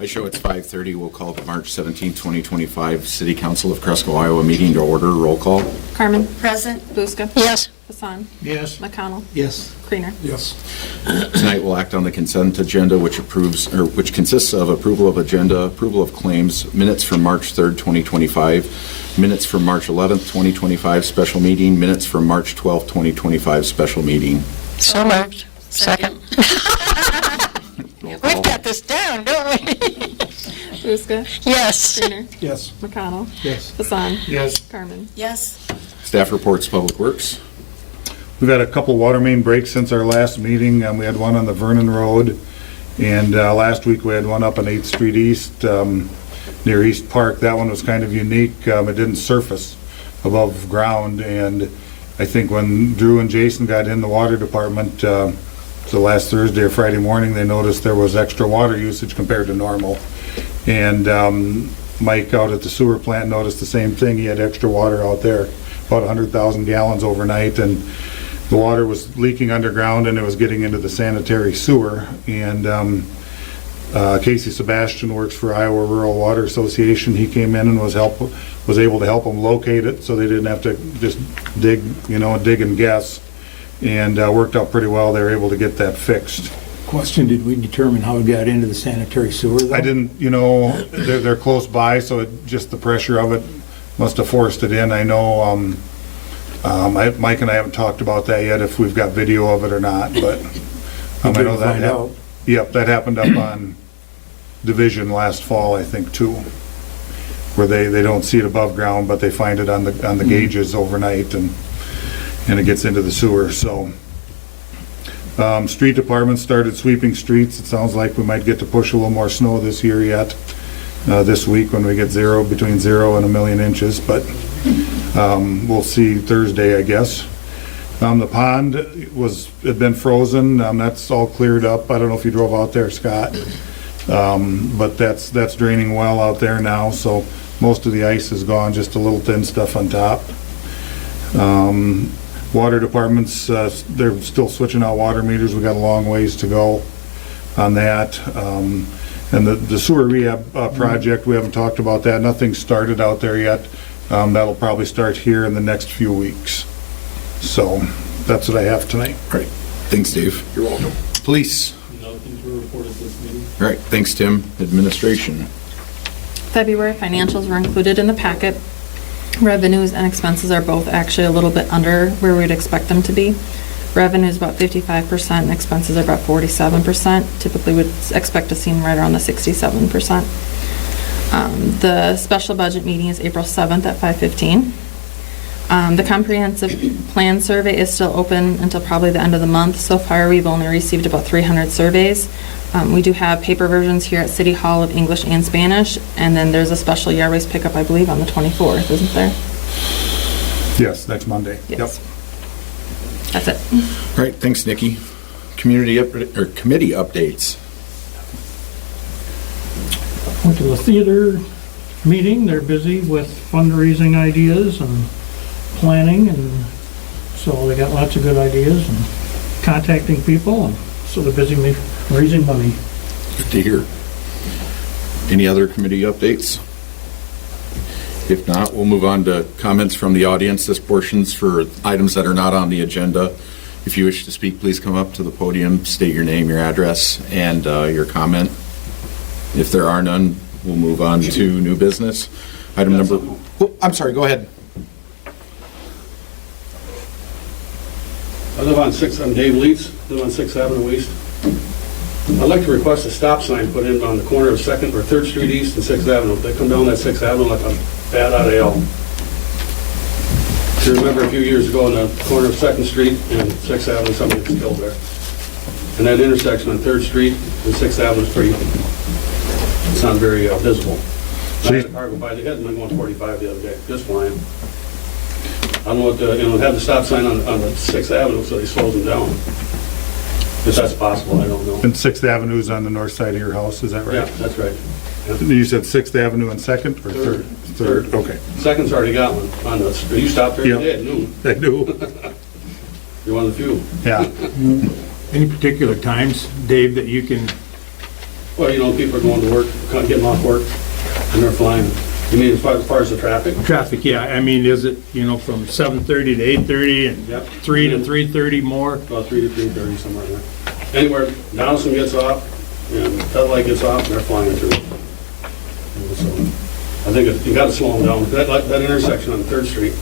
I show it's 5:30. We'll call the March 17, 2025 City Council of Cresco, Iowa meeting to order. Roll call. Carmen. Present. Buska. Yes. Hassan. Yes. McConnell. Yes. Creener. Yes. Tonight we'll act on the consent agenda, which consists of approval of agenda, approval of claims, minutes from March 3rd, 2025, minutes from March 11th, 2025 special meeting, minutes from March 12th, 2025 special meeting. So moved. Second. Roll call. We've got this down, don't we? Buska. Yes. Creener. Yes. McConnell. Yes. Hassan. Yes. Carmen. Yes. Staff reports, Public Works. We've had a couple water main breaks since our last meeting. We had one on the Vernon Road, and last week we had one up on 8th Street East near East Park. That one was kind of unique. It didn't surface above ground, and I think when Drew and Jason got in the water department, so last Thursday or Friday morning, they noticed there was extra water usage compared to normal. And Mike out at the sewer plant noticed the same thing. He had extra water out there, about 100,000 gallons overnight, and the water was leaking underground and it was getting into the sanitary sewer. And Casey Sebastian works for Iowa Rural Water Association. He came in and was able to help them locate it so they didn't have to just dig and guess. And worked out pretty well. They were able to get that fixed. Question, did we determine how it got into the sanitary sewer though? I didn't, they're close by, so just the pressure of it must have forced it in. I know Mike and I haven't talked about that yet, if we've got video of it or not, but I know that. Find out. Yep, that happened up on Division last fall, I think, too, where they don't see it above ground, but they find it on the gauges overnight, and it gets into the sewer. So street department started sweeping streets. It sounds like we might get to push a little more snow this year yet, this week when we get between 0 and 1 million inches, but we'll see Thursday, I guess. The pond had been frozen. That's all cleared up. I don't know if you drove out there, Scott, but that's draining well out there now, so most of the ice is gone, just a little thin stuff on top. Water departments, they're still switching out water meters. We got a long ways to go on that. And the sewer rehab project, we haven't talked about that. Nothing started out there yet. That'll probably start here in the next few weeks. So that's what I have tonight. All right. Thanks, Dave. You're welcome. Police. Nothing to report at this meeting. All right. Thanks, Tim. Administration. February financials were included in the packet. Revenues and expenses are both actually a little bit under where we'd expect them to be. Revenue is about 55% and expenses are about 47%. Typically would expect to see them right around the 67%. The special budget meeting is April 7th at 5:15. The comprehensive plan survey is still open until probably the end of the month. So far, we've only received about 300 surveys. We do have paper versions here at City Hall of English and Spanish, and then there's a special yard waste pickup, I believe, on the 24th, isn't there? Yes, next Monday. Yes. That's it. All right. Thanks, Nikki. Community committee updates. Went to the theater meeting. They're busy with fundraising ideas and planning, and so they got lots of good ideas and contacting people, and so they're busy raising money. Good to hear. Any other committee updates? If not, we'll move on to comments from the audience. This portion's for items that are not on the agenda. If you wish to speak, please come up to the podium, state your name, your address, and your comment. If there are none, we'll move on to new business. Item number... Oh, I'm sorry, go ahead. I live on I'm Dave Leeds, live on 6th Avenue East. I'd like to request a stop sign put in on the corner of 2nd or 3rd Street East and 6th Avenue. They come down that 6th Avenue like a bat out of hell. If you remember a few years ago on the corner of 2nd Street and 6th Avenue, somebody was killed there. And that intersection on 3rd Street and 6th Avenue is pretty, it's not very visible. I had a car go by the head and I'm going 45 the other day, just flying. I don't know what have the stop sign on the 6th Avenue so he slows them down. If that's possible, I don't know. And 6th Avenue is on the north side of your house, is that right? Yeah, that's right. Yeah. You said 6th Avenue and 2nd or 3rd? Third. Okay. Second's already got one on the, you stopped there Yeah. today at noon. I do. You're one of the few. Yeah. Any particular times, Dave, that you can Well, you know, people are going to work, kind of getting off work, and they're flying. You mean as far as the traffic? Traffic, yeah, I mean, is it, from 7:30 to 8:30 and Yep. 3 to 3:30 more? About 3 to 3:30, somewhere in there. Anywhere Donaldson gets off, and Fed gets off, and they're flying through. And so, I think you gotta slow them down. That intersection on Third Street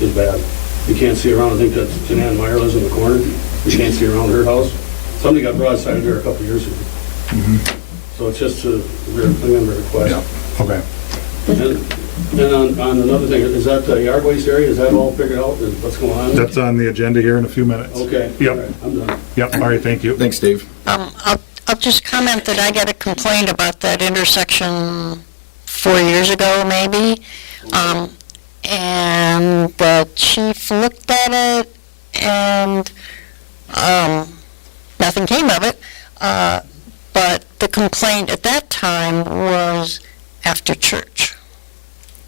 is bad. You can't see around. I think that Jananne Meyer lives in the corner. You can't see around her house. Somebody got broadsided there a couple years ago. So it's just a remember request. Okay. And on another thing, is that the yard waste area, is that all figured out, and what's going on? That's on the agenda here in a few minutes. Okay. Yep. All right, I'm done. Yep, all right, thank you. Thanks, Dave. I'll just comment that I got a complaint about that intersection 4 years ago, maybe. And the chief looked at it and, nothing came of it. But the complaint at that time was after church,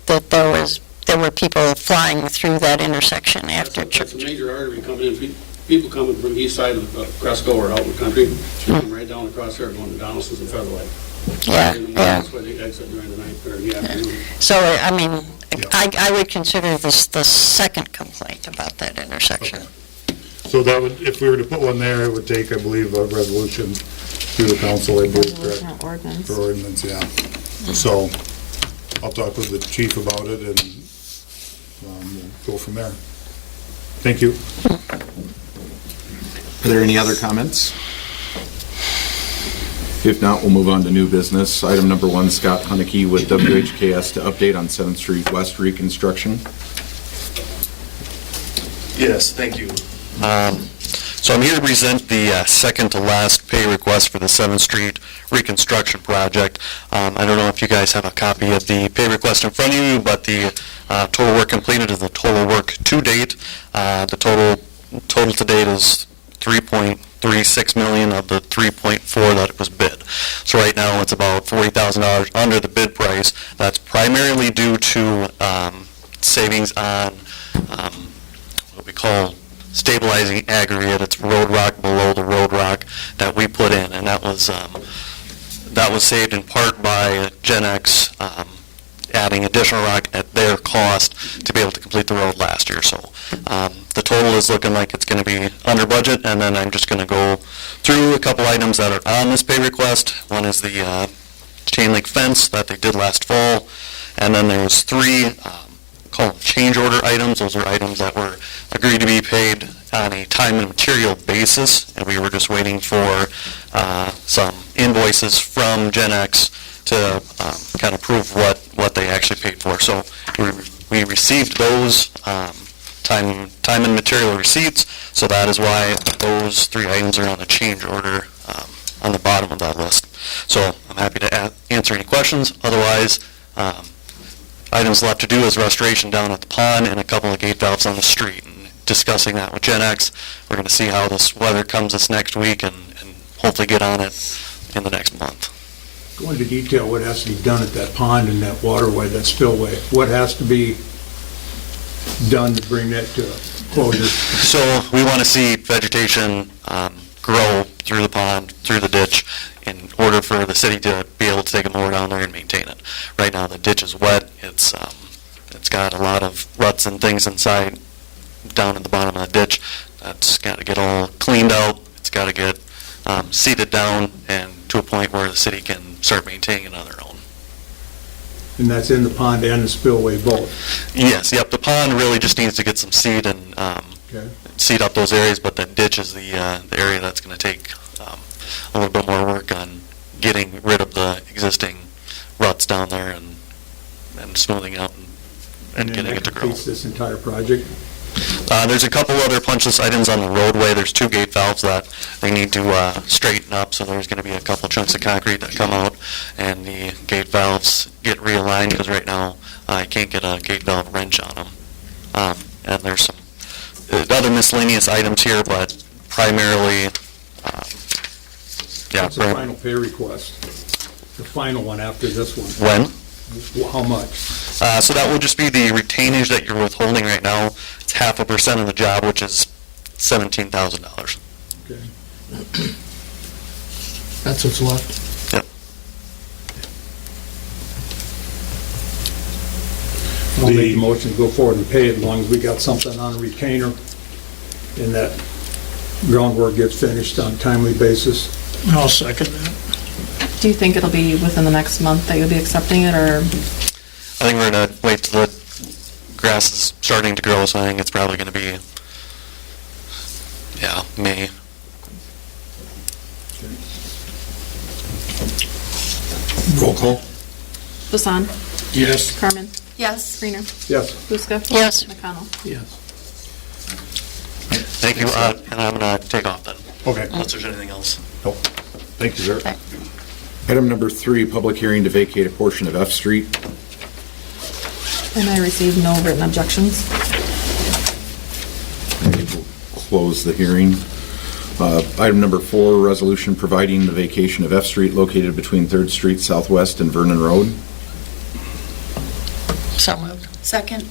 that there were people flying through that intersection after That's a church. major artery coming in. People coming from the east side of Cresco or out in the country, come right down across there going to Donaldson's and Featherwhite. Yeah, In the morning, yeah. That's why they exit during the night or the afternoon. So, I mean, I would consider this the second complaint about that intersection. So that would, if we were to put one there, it would take, I believe, a resolution through the council, I believe, correct? Resolution or ordinance. For ordinance, yeah. So I'll talk with the chief about it and we'll go from there. Thank you. Are there any other comments? If not, we'll move on to new business. Item number 1, Scott Hunnicky with WHKS to update on 7th Street West reconstruction. Yes, thank you. So I'm here to present the second to last pay request for the 7th Street reconstruction project. I don't know if you guys have a copy of the pay request in front of you, but the total work completed is the total work to date. The total to date is $3.36 million of the $3.4 that it was bid. So right now it's about $40,000 under the bid price. That's primarily due to savings on what we call stabilizing aggregate. It's road rock below the road rock that we put in, and that was saved in part by Gen X adding additional rock at their cost to be able to complete the road last year. So the total is looking like it's going to be under budget, and then I'm just going to go through a couple items that are on this pay request. One is the chain link fence that they did last fall, and then there was 3 call them change order items. Those are items that were agreed to be paid on a time and material basis, and we were just waiting for some invoices from Gen X to kind of prove what they actually paid for. So we received those time and material receipts, so that is why those 3 items are on the change order on the bottom of that list. So I'm happy to answer any questions. Otherwise, items left to do is restoration down at the pond and a couple of gate valves on the street. And discussing that with Gen X, we're going to see how this weather comes this next week and hopefully get on it in the next month. Go into detail what has to be done at that pond and that waterway, that spillway. What has to be done to bring that to closure? So we want to see vegetation grow through the pond, through the ditch, in order for the city to be able to take a mower down there and maintain it. Right now the ditch is wet. It's got a lot of ruts and things inside down at the bottom of the ditch. That's got to get all cleaned out. It's got to get seeded down and to a point where the city can start maintaining it on their own. And that's in the pond and the spillway both? Yes, yep, the pond really just needs to get some seed and Okay. seed up those areas, but the ditch is the area that's going to take a little bit more work on getting rid of the existing ruts down there and smoothing out and then getting that it to grow. completes this entire project? There's a couple other punch list items on the roadway. There's 2 gate valves that they need to straighten up, so there's going to be a couple chunks of concrete that come out, and the gate valves get realigned, because right now I can't get a gate valve wrench on them. And there's some other miscellaneous items here, but primarily, What's the final pay request? The final one after this one? when? How much? So that will just be the retainage that you're withholding right now. It's 0.5% of the job, which is $17,000. Okay. That's what's left. Yep. I'll make the motion to go forward and pay it as long as we got something on a retainer and that groundwork gets finished on a timely basis. I'll second that. Do you think it'll be within the next month that you'll be accepting it, or? I think we're going to wait till the grass is starting to grow, so I think it's probably going to be, yeah, May. Roll call? Hassan? Yes. Carmen? Yes. Creener? Yes. Buska? Yes. McConnell? Yes. Thank you, and I'm going to take off then, Okay. unless there's anything else. Nope. Thank you, sir. Item number 3, public hearing to vacate a portion of F Street. And I received no written objections. We'll close the hearing. Item number 4, resolution providing the vacation of F Street located between 3rd Street Southwest and Vernon Road. So moved. Second.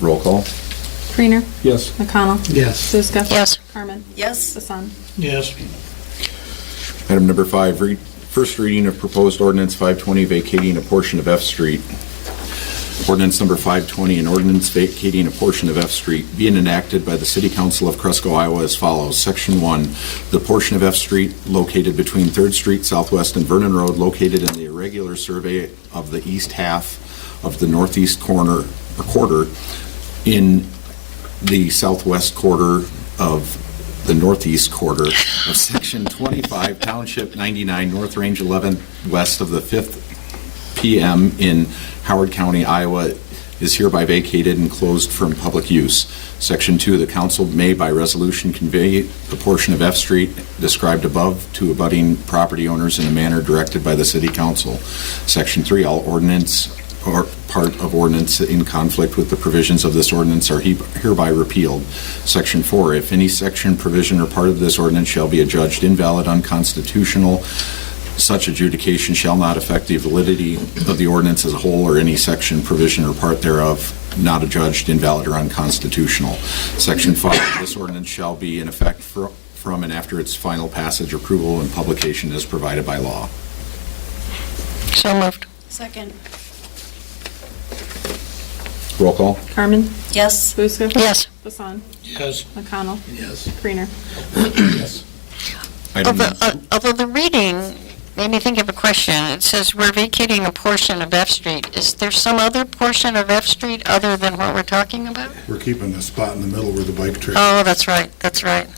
Roll call? Creener? Yes. McConnell? Yes. Buska? Yes. Carmen? Yes. Hassan? Yes. Item number 5, first reading of proposed ordinance 520 vacating a portion of F Street. Ordinance number 520, an ordinance vacating a portion of F Street being enacted by the City Council of Cresco, Iowa as follows. Section 1, the portion of F Street located between 3rd Street Southwest and Vernon Road located in the irregular survey of the east half of the northeast quarter in the southwest quarter of the northeast quarter of Section 25, Township 99, North Range 11, west of the 5th PM in Howard County, Iowa, is hereby vacated and closed from public use. Section 2, the council may by resolution convey the portion of F Street described above to abutting property owners in a manner directed by the city council. Section 3, all ordinance or part of ordinance in conflict with the provisions of this ordinance are hereby repealed. Section 4, if any section, provision, or part of this ordinance shall be adjudged invalid, unconstitutional, such adjudication shall not affect the validity of the ordinance as a whole or any section, provision, or part thereof not adjudged invalid or unconstitutional. Section 5, this ordinance shall be in effect from and after its final passage, approval, and publication as provided by law. So moved. Second. Roll call? Carmen? Yes. Buska? Yes. Hassan? Yes. McConnell? Yes. Creener? Item Although the reading made me think of a question. It says we're vacating a portion of F Street. Is there some other portion of F Street other than what we're talking about? We're keeping the spot in the middle where the bike trail. Oh, that's right, that's right.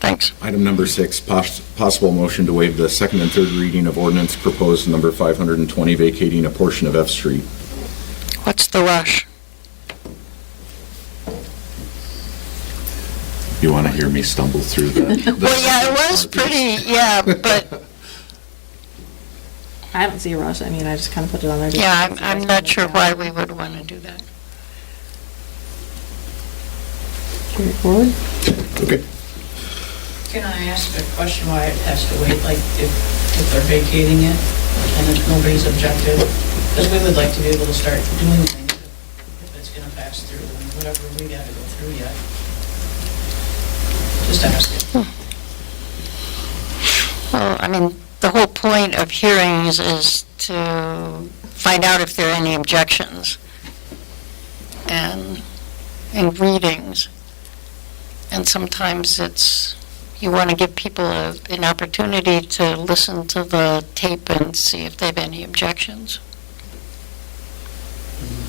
Thanks. Item number 6, possible motion to waive the second and third reading of ordinance proposed number 520 vacating a portion of F Street. What's the rush? You want to hear me stumble through that? Well, yeah, it was pretty, yeah, but, I don't see a rush. I mean, I just kind of put it on there. just yeah, because you I'm guys not wanted sure to- why we would want to do that. Carry it forward. Okay. Can I ask a question why it has to wait, like if they're vacating it and if nobody's objected? Because we would like to be able to start doing things if it's going to pass through and whatever we got to go through yet. Just asking. Well, I mean, the whole point of hearings is to find out if there are any objections and readings. And sometimes you want to give people an opportunity to listen to the tape and see if they have any objections.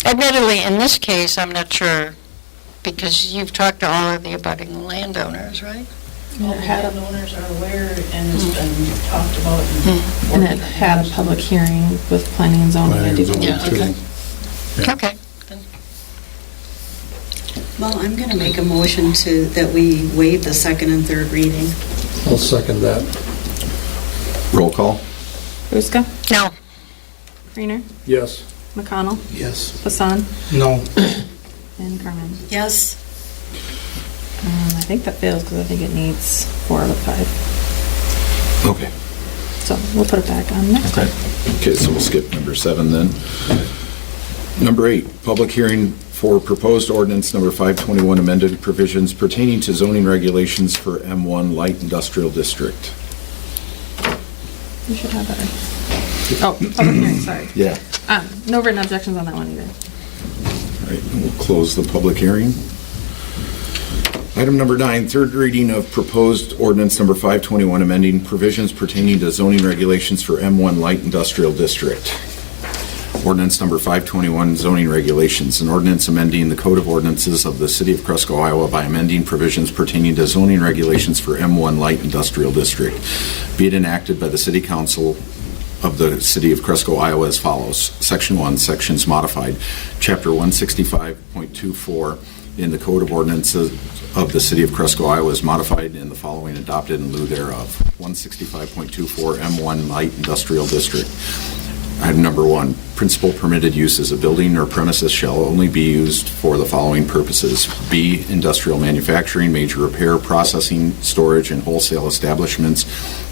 Admittedly, in this case, I'm not sure, because you've talked to all of the abutting landowners, right? All the landowners are aware and it's been talked about. And it had a public hearing with planning and zoning. I do Planning and believe. zoning. Yeah, okay. Well, I'm going to make a motion that we waive the second and third reading. I'll second that. Roll call? Buska? No, Creener? Yes. McConnell? Yes. Hassan? No. And Carmen? Yes. I think that fails because I think it needs 4 out of 5. Okay. So we'll put it back on next time. Okay, so we'll skip number 7 then. Number 8, public hearing for proposed ordinance number 521 amended provisions pertaining to zoning regulations for M1 Light Industrial District. You should have that. Oh, public hearing, sorry. Yeah. No written objections on that one either. All right, and we'll close the public hearing. Item number 9, third reading of proposed ordinance number 521, amending provisions pertaining to zoning regulations for M1 Light Industrial District. Ordinance number 521, zoning regulations, an ordinance amending the Code of Ordinances of the City of Cresco, Iowa by amending provisions pertaining to zoning regulations for M1 Light Industrial District. Be it enacted by the City Council of the City of Cresco, Iowa as follows. Section 1, sections modified. Chapter 165.24 in the Code of Ordinances of the City of Cresco, Iowa is modified in the following adopted in lieu thereof. 165.24 M1 Light Industrial District. Item number 1, principal permitted uses. A building or premises shall only be used for the following purposes. B, industrial manufacturing, major repair, processing, storage, and wholesale establishments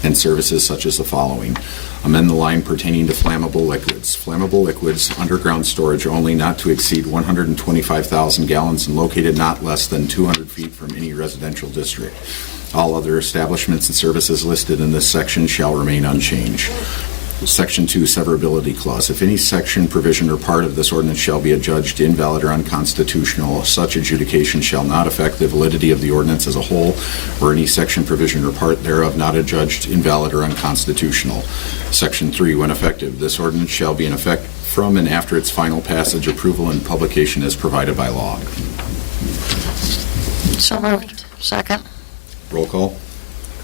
and services such as the following. Amend the line pertaining to flammable liquids. Flammable liquids, underground storage only, not to exceed 125,000 gallons and located not less than 200 feet from any residential district. All other establishments and services listed in this section shall remain unchanged. Section 2, severability clause. If any section, provision, or part of this ordinance shall be adjudged invalid or unconstitutional, such adjudication shall not affect the validity of the ordinance as a whole, or any section, provision, or part thereof not adjudged invalid or unconstitutional. Section 3, when effective, this ordinance shall be in effect from and after its final passage, approval, and publication as provided by law. So moved. Second? Roll call.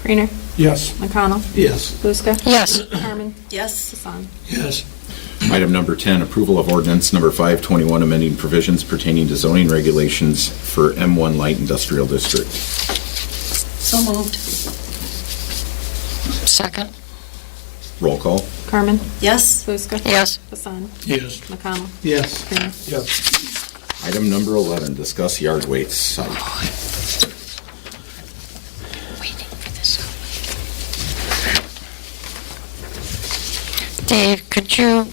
Creener, Yes. McConnell, Yes. Buska. Yes. Harmon, Yes. Hassan. Yes. Item number 10, approval of ordinance number 521, amending provisions pertaining to zoning regulations for M1 Light Industrial District. So moved. Second? Roll call. Carmen, Yes. Buska. Yes. Hassan, Yes. McConnell, Yes. Creener. Yes. Item number 11, discuss yard weights site. Waiting for this. Dave, could you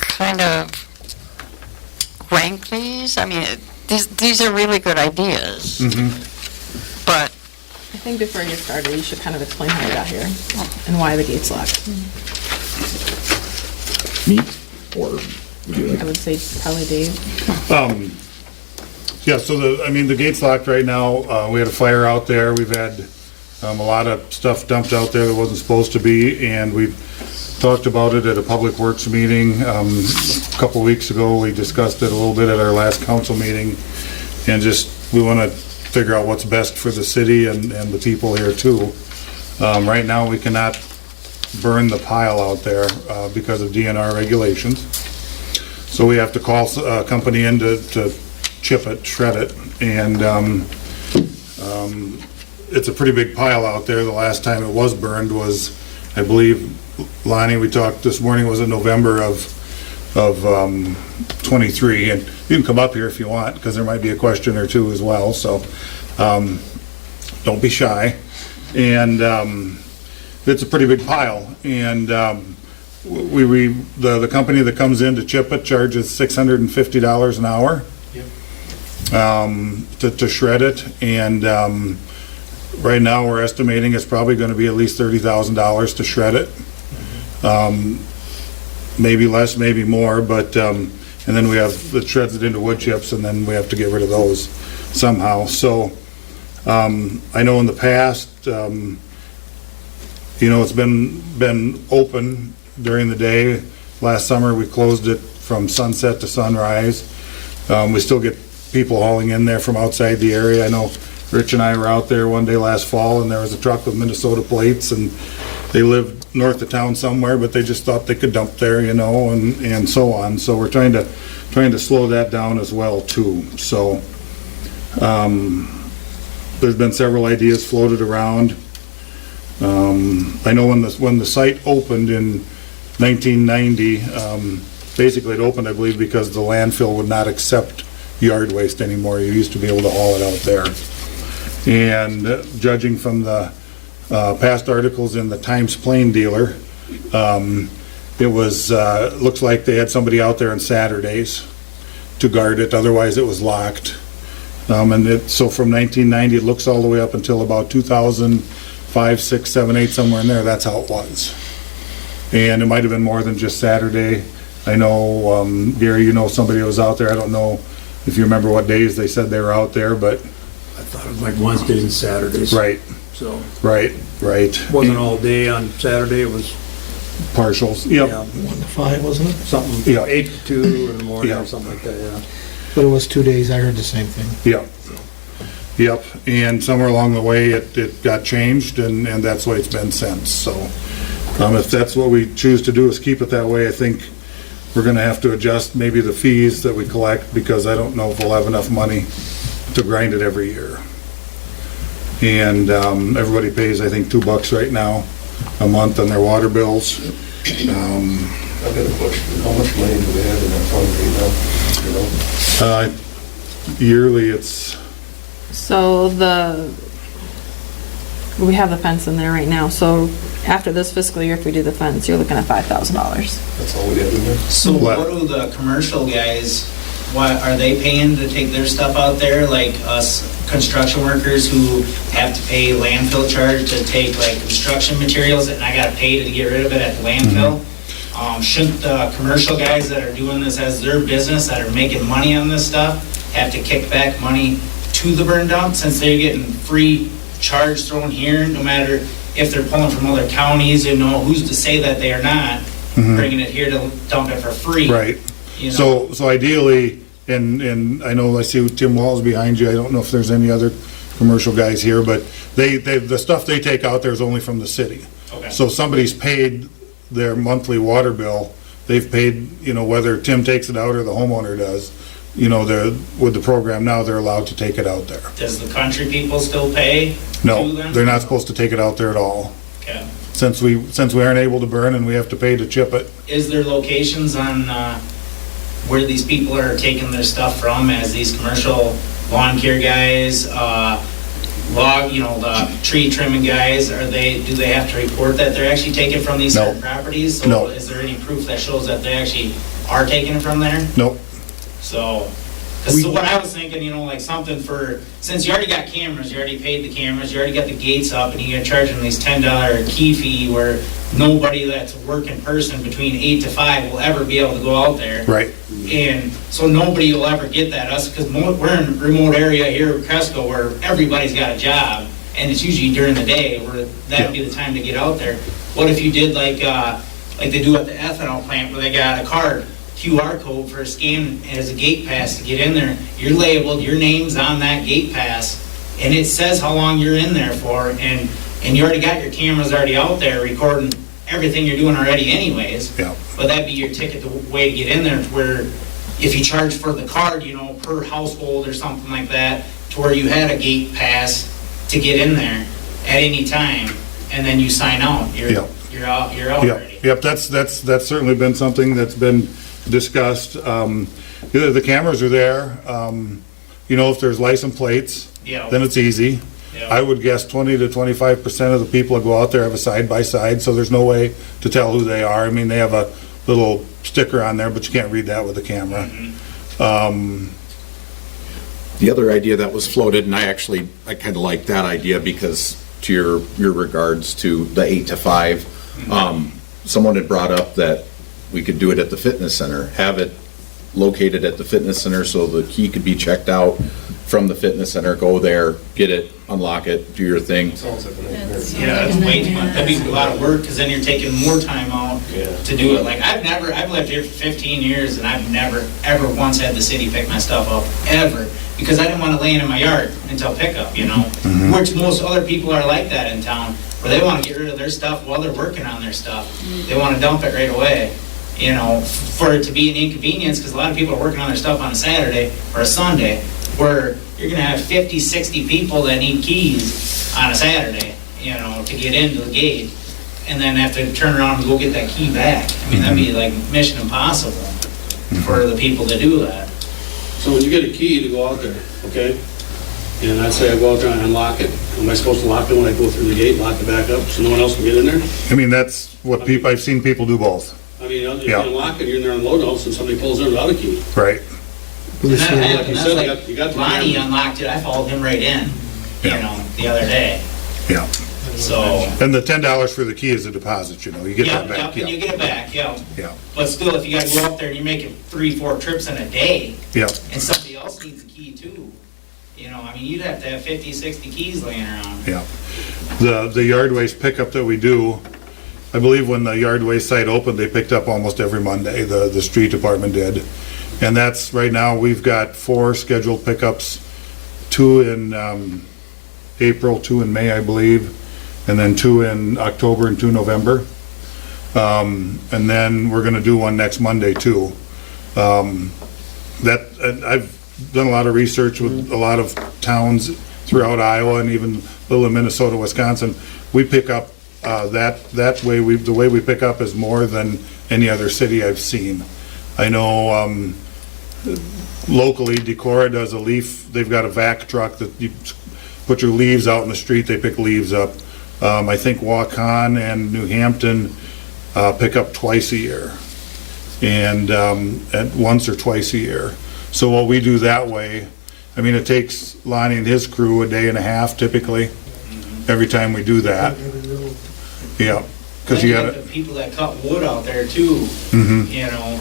kind of rank these? I mean, these are really good ideas. But I think before you get started, you should kind of explain how you got here and why the gate's locked. Me? Or would you I like? would say probably Dave. Yeah, so the gate's locked right now. We had a fire out there. We've had a lot of stuff dumped out there that wasn't supposed to be, and we've talked about it at a Public Works meeting. A couple weeks ago, we discussed it a little bit at our last council meeting, and we want to figure out what's best for the city and the people here too. Right now, we cannot burn the pile out there because of DNR regulations. So we have to call a company in to chip it, shred it, and it's a pretty big pile out there. The last time it was burned was, I believe, Lonnie, we talked this morning, was in November of 23, and you can come up here if you want, because there might be a question or two as well, so don't be shy. And it's a pretty big pile, and the company that comes in to chip it charges $650 an hour to shred it, and right now we're estimating it's probably going to be at least $30,000 to shred it. Maybe less, maybe more, but and then we have the shreds it into wood chips, and then we have to get rid of those somehow. So I know in the past, it's been open during the day. Last summer we closed it from sunset to sunrise. We still get people hauling in there from outside the area. I know Rich and I were out there one day last fall, and there was a truck with Minnesota plates, and they lived north of town somewhere, but they just thought they could dump there, and so on. So we're trying to slow that down as well too. So there's been several ideas floated around. I know when the site opened in 1990, basically it opened, I believe, because the landfill would not accept yard waste anymore. You used to be able to haul it out there. And judging from the past articles in the Times Plain Dealer, it was looks like they had somebody out there on Saturdays to guard it. Otherwise, it was locked. So from 1990, it looks all the way up until about 2005, 6, 7, 8, somewhere in there. That's how it was. And it might have been more than just Saturday. I know, Gary, you know somebody who was out there. I don't know if you remember what days they said they were out there, but, I thought it was like Wednesdays and Saturdays. right, So, right. wasn't all day on Saturday, it was, Partials, yeah, yep, 1 to 5, wasn't it? something, Yeah. 8 to 2 in the morning Yeah. or something like that, yeah. But it was 2 days, I heard the same thing. yep. Yep, and somewhere along the way, it got changed, and that's the way it's been since, so. If that's what we choose to do, is keep it that way, I think we're gonna have to adjust maybe the fees that we collect, because I don't know if we'll have enough money to grind it every year. And everybody pays, I think, $2 right now a month on their water bills. I've got a question. How much money do we have in that fund right now? You know? Yearly, it's, So we have the fence in there right now, so after this fiscal year, if we do the fence, you're looking at $5,000. That's all we have in there? So what do the commercial guys, what, are they paying to take their stuff out there, like us construction workers who have to pay landfill charge to take like construction materials and I gotta pay to get rid of it at the landfill? Shouldn't the commercial guys that are doing this as their business, that are making money on this stuff, have to kick back money to the burn dump, since they're getting free charge thrown here, no matter if they're pulling from other counties, you know, who's to say that they are not bringing it here to dump it for free? right. You know? So ideally, and I know I see Tim Walls behind you, I don't know if there's any other commercial guys here, but the stuff they take out there is only from the city. Okay. So somebody's paid their monthly water bill, they've paid, you know, whether Tim takes it out or the homeowner does, you know, with the program now, they're allowed to take it out there. Does the country people still pay to No, them? they're not supposed to take it out there at all. Okay. Since we aren't able to burn and we have to pay to chip it. Is there locations on where these people are taking their stuff from, as these commercial lawn care guys, the tree trimming guys, do they have to report that they're actually taking from these No. certain properties? No. So is there any proof that shows that they actually are taking it from there? Nope, So, because what I was thinking, you know, like something for, since you already got cameras, you already paid the cameras, you already got the gates up, and you're charging these $10 key fee where nobody that's working person between 8 to 5 will ever be able to go out there. right, And so nobody will ever get that, us, because we're in a remote area here in Cresco where everybody's got a job, and it's usually during the day where that'd be the time to get out there. What if you did like they do at the ethanol plant, where they got a card, QR code for a scan as a gate pass to get in there? You're labeled, your name's on that gate pass, and it says how long you're in there for, and you already got your cameras already out there recording everything you're doing already anyways. yeah, But that'd be your ticket, the way to get in there, to where if you charge for the card, you know, per household or something like that, to where you had a gate pass to get in there at any time, and then you sign out, Yeah. you're out yep, already. yep, that's certainly been something that's been discussed. The cameras are there, you know, if there's license plates, Yeah. then it's easy. Yeah. I would guess 20 to 25% of the people that go out there have a side-by-side, so there's no way to tell who they are. I mean, they have a little sticker on there, but you can't read that with a camera. The other idea that was floated, and I kind of like that idea, because to your regards to the 8 to 5, someone had brought up that we could do it at the fitness center, have it located at the fitness center so the key could be checked out from the fitness center, go there, get it, unlock it, do your thing. Sounds like a nightmare. Yeah, that's way too much. That'd be a lot of work, because then you're taking more time out to do it. Like, I've lived here for 15 years, and I've never, ever once had the city pick my stuff up, ever. Because I didn't want to lay it in my yard until pickup, you know? Which most other people are like that in town, where they want to get rid of their stuff while they're working on their stuff. They want to dump it right away, you know, for it to be an inconvenience, because a lot of people are working on their stuff on a Saturday or a Sunday, where you're going to have 50, 60 people that need keys on a Saturday, you know, to get into the gate, and then have to turn around and go get that key back. I mean, that'd be like mission impossible for the people to do that. So when you get a key to go out there, okay, and I say I go out there and unlock it, am I supposed to lock it when I go through the gate, lock it back up so no one else can get in there? I mean, that's what I've seen people do both, I mean, if you Yeah. unlock it, you're in there unloading, all of a sudden somebody pulls in without a key. right? And that Like happened, you that's said, like, you got the Lonnie camera. unlocked it, I followed him right in, you Yeah. know, the other day. Yeah, So, And the $10 for the key is a deposit, you know, you get yeah, that back. and you get it back, yeah. Yeah, But still, if you gotta go up there and you're making 3-4 trips in a day, yeah. and somebody else needs a key too, you know, I mean, you'd have to have 50, 60 keys laying around. Yeah. The yard waste pickup that we do, I believe when the yard waste site opened, they picked up almost every Monday, the street department did. And that's, right now, we've got 4 scheduled pickups, 2 in April, 2 in May, I believe, and then 2 in October and 2 in November. And then we're gonna do one next Monday too. And I've done a lot of research with a lot of towns throughout Iowa and even a little in Minnesota, Wisconsin. We pick up, that way, the way we pick up is more than any other city I've seen. I know, locally, Decorah does a leaf, they've got a vac truck that you put your leaves out in the street, they pick leaves up. I think Waukon and New Hampton pick up twice a year, and at once or twice a year. So what we do that way, I mean, it takes Lonnie and his crew a day and a half typically, every time we do that. Yeah, because you Then gotta, have the people that cut wood out there too, you know,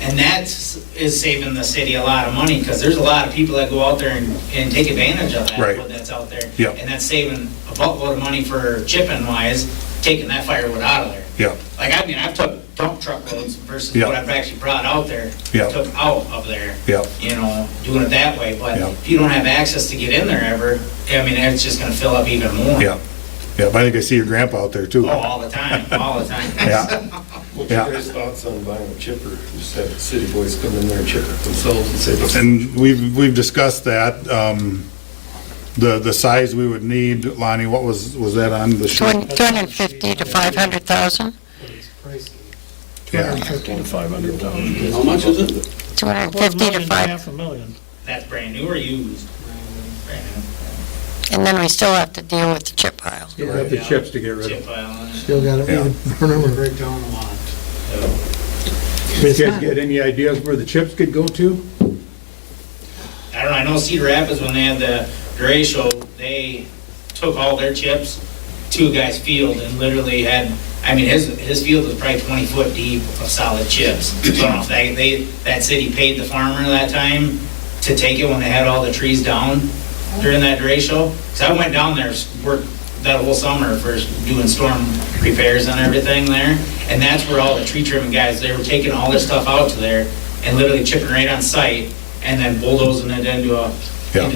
and that is saving the city a lot of money, because there's a lot of people that go out there and take advantage of that Right. wood that's out there. Yeah. And that's saving a buttload of money for chipping wise, taking that firewood out of there. yeah, Like, I mean, I've took dump truck loads versus Yeah. what I've actually brought out there, Yeah. took out of there. yeah, You know, doing it that way, but Yeah. if you don't have access to get in there ever, I mean, it's just gonna fill up even more. yeah. Yeah, but I think I see your grandpa out there too. Oh, all the time, all the time. Yeah. What's Yeah. your guys' thoughts on buying a chipper? Just have the city boys come in there and chip it themselves and say, And we've discussed that, the size we would need, Lonnie, what was that on the sheet? 250 to 500,000, Yeah, How much is it? 250 to 5, Half a million. That's brand new or used? Brand and then we still have to deal with the chip pile. Still have the chips to get new. rid Chip of. pile on it. Still got Yeah. it, burn them or Break down a lot. So, You guys get any ideas where the chips could go to? I don't know, I know Cedar Rapids, when they had the Gray Show, they took all their chips to a guy's field and literally had, I mean, his field was probably 20 foot deep of solid chips. So I don't know if that city paid the farmer that time to take it when they had all the trees down during that Gray Show. So I went down there, worked that whole summer for doing storm repairs and everything there. And that's where all the tree trimming guys, they were taking all their stuff out to there and literally chipping right on site and then bulldozing it into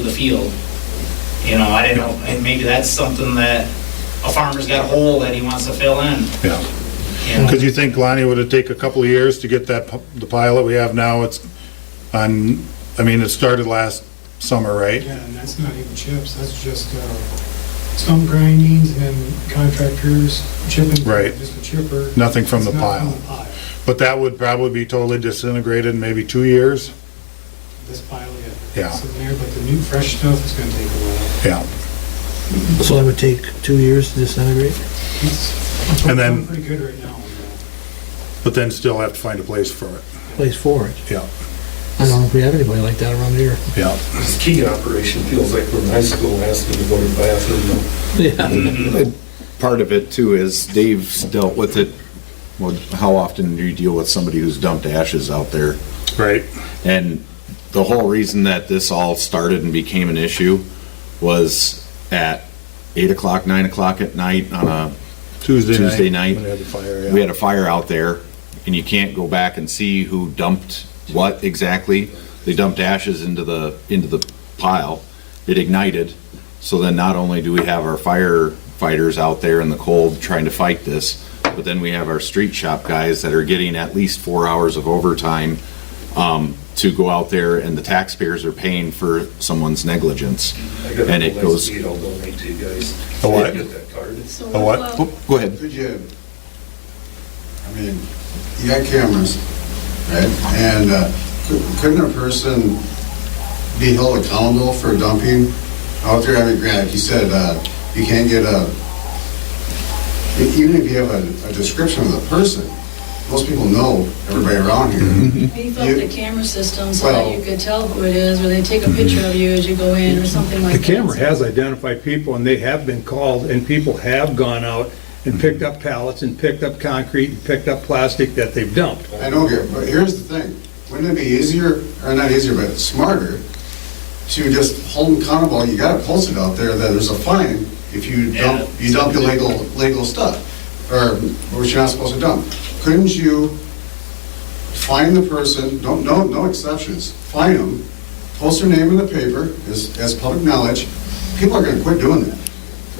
the field. You know, I didn't know, and maybe that's something that a farmer's got a hole that he wants to fill in. yeah. You know? Because you think, Lonnie, would it take a couple of years to get the pile that we have now? It's on, I mean, it started last summer, right? Yeah, and that's not even chips, that's just some grindings and then contractors chipping. Right. Just a chipper. Nothing from It's the not pile. from the pile. But that would probably be totally disintegrated in maybe 2 years? This pile, Yeah. It's in there, but the new fresh stuff is gonna take a while. Yeah. so that would take 2 years to disintegrate? It's And then- pretty good right now. But then still have to find a place for it. Place for it. Yeah, I don't know if we have anybody like that around here. yeah. this key operation feels like we're in high school asking to go to the bathroom. Yeah. Part of it too is Dave's dealt with it. Well, how often do you deal with somebody who's dumped ashes out there? Right, And the whole reason that this all started and became an issue was at 8 o'clock, 9 o'clock at night on a Tuesday night. When we had the fire, yeah. We had a fire out there, and you can't go back and see who dumped what exactly. They dumped ashes into the pile. It ignited. So then not only do we have our firefighters out there in the cold trying to fight this, but then we have our street shop guys that are getting at least 4 hours of overtime to go out there, and the taxpayers are paying for someone's negligence. I got And a it nice goes, deed I'll donate to you guys. A what? Get that card. A what? oh, go ahead. Could you, I mean, you got cameras, right? And couldn't a person be held accountable for dumping out there? I mean, granted, like you said, you can't get even if you have a description of the person, most people know everybody around here. We felt the camera system so Well- that you could tell who it is, or they take a picture of you as you go in or something like The that. camera has identified people, and they have been called, and people have gone out and picked up pallets, and picked up concrete, and picked up plastic that they've dumped. I know, but here's the thing, wouldn't it be easier, or not easier, but smarter, to just hold them accountable? You gotta post it out there that there's a fine if you dump illegal stuff, or what you're not supposed to dump. Couldn't you find the person, no exceptions, find them, post their name in the paper as public knowledge? People are gonna quit doing that.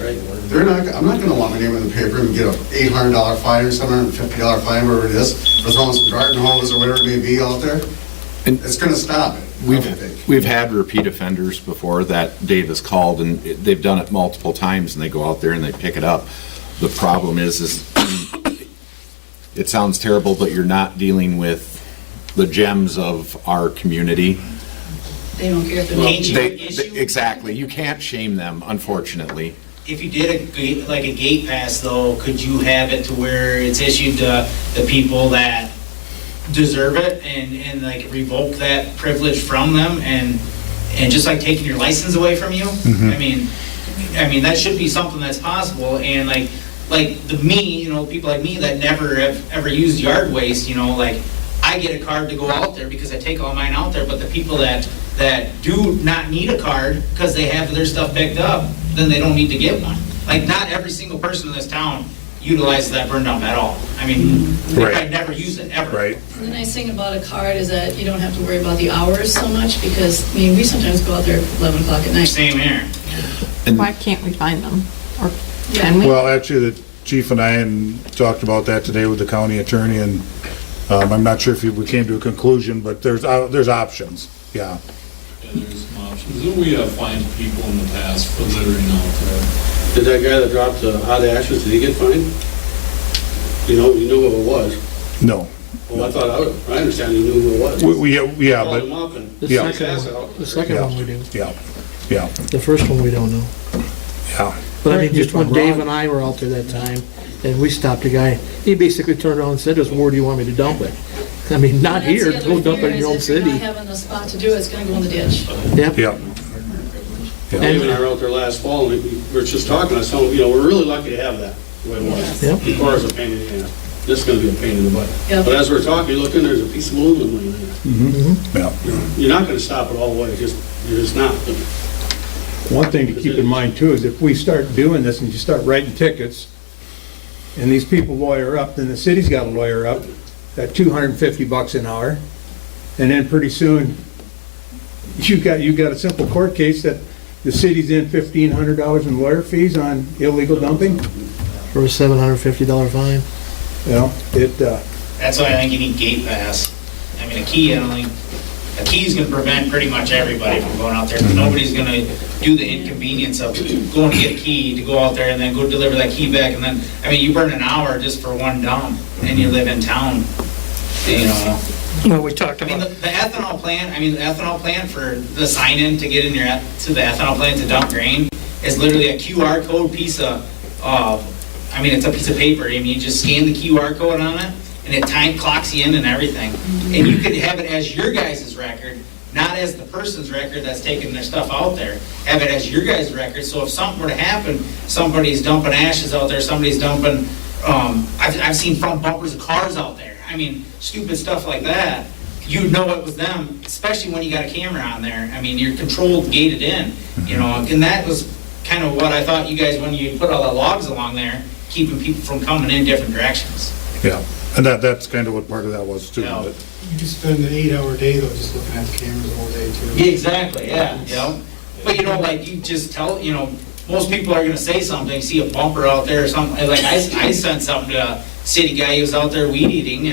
Right. They're not, I'm not gonna want my name in the paper and get a $800 fine or $750 fine, whatever it is, for throwing some garden hose or whatever it may be out there. And It's gonna stop it, I would think. We've had repeat offenders before that Dave has called, and they've done it multiple times, and they go out there and they pick it up. The problem is it sounds terrible, but you're not dealing with the gems of our community. They don't care if they're. Can't you They, issue- exactly, you can't shame them, unfortunately. If you did like a gate pass though, could you have it to where it's issued to the people that deserve it and like revoke that privilege from them and just like taking your license away from you? I mean, that should be something that's possible, and like people like me that never have ever used yard waste, like I get a card to go out there because I take all mine out there, but the people that do not need a card because they have their stuff picked up, then they don't need to get one. Like, not every single person in this town utilizes that burn dump at all. I mean, they Right. probably never use it, ever. Right. The nice thing about a card is that you don't have to worry about the hours so much, because, I mean, we sometimes go out there at 11 o'clock at night. Same here. Why can't we find them? Or can we? Well, actually, the chief and I talked about that today with the county attorney, and I'm not sure if we came to a conclusion, but there's options, yeah. And there's some options. Didn't we find people in the past for littering out there? Did that guy that dropped the hot ashes, did he get fined? You knew who it was. No. Well, I understand you knew who it was. Yeah, Called him but, up and The Yeah. his ass out. second Yeah. one we do. yeah, The first one we don't know. yeah. But I mean, Right, just when just Dave wrong. and I were out there that time, and we stopped a guy, he basically turned around and said to us, "Where do you want me to dump it?" I mean, not And that's here, the go other dump it fear in is your own if you're city. not having the spot to do it, it's gonna go in the ditch. Yep. Yeah. Dave and I were out there last fall, and we were just talking, I told him, we're really lucky to have that, the way it was. Yep. As far as a pain in the ass. This is gonna be a pain in the butt. Yep. But as we're talking, you look in, there's a piece of aluminum laying there. Yeah. You're not gonna stop it all the way, you're just not. One thing to keep in mind too is if we start doing this and you start writing tickets, and these people lawyer up, then the city's got to lawyer up at $250 an hour, and then pretty soon, you got a simple court case that the city's in $1,500 in lawyer fees on illegal dumping. For a $750 fine. That's why I think you need gate pass. I mean, a key is gonna prevent pretty much everybody from going out there, because nobody's gonna do the inconvenience of going to get a key, to go out there and then go deliver that key back, and then, I mean, you burn an hour just for one dump, and you live in town, Well, we talked I mean, about, the ethanol plant for the sign-in to get in to the ethanol plant to dump grain is literally a QR code piece of, it's a piece of paper. I mean, you just scan the QR code on it, and it time clocks you in and everything. And you could have it as your guys' record, not as the person's record that's taking their stuff out there. Have it as your guys' record, so if something were to happen, somebody's dumping ashes out there, somebody's dumping, I've seen front bumpers of cars out there. I mean, stupid stuff like that. You'd know it was them, especially when you got a camera on there. I mean, you're controlled, gated in, and that was kind of what I thought you guys, when you put all the logs along there, keeping people from coming in different directions. Yeah, and that's kind of what part of that was too. Yeah. But You could spend an 8-hour day though, just looking at the cameras all day too. Yeah, exactly, yeah. But like you just tell, most people are gonna say something, see a bumper out there or something. Like I sent something to a city guy who was out there weed eating,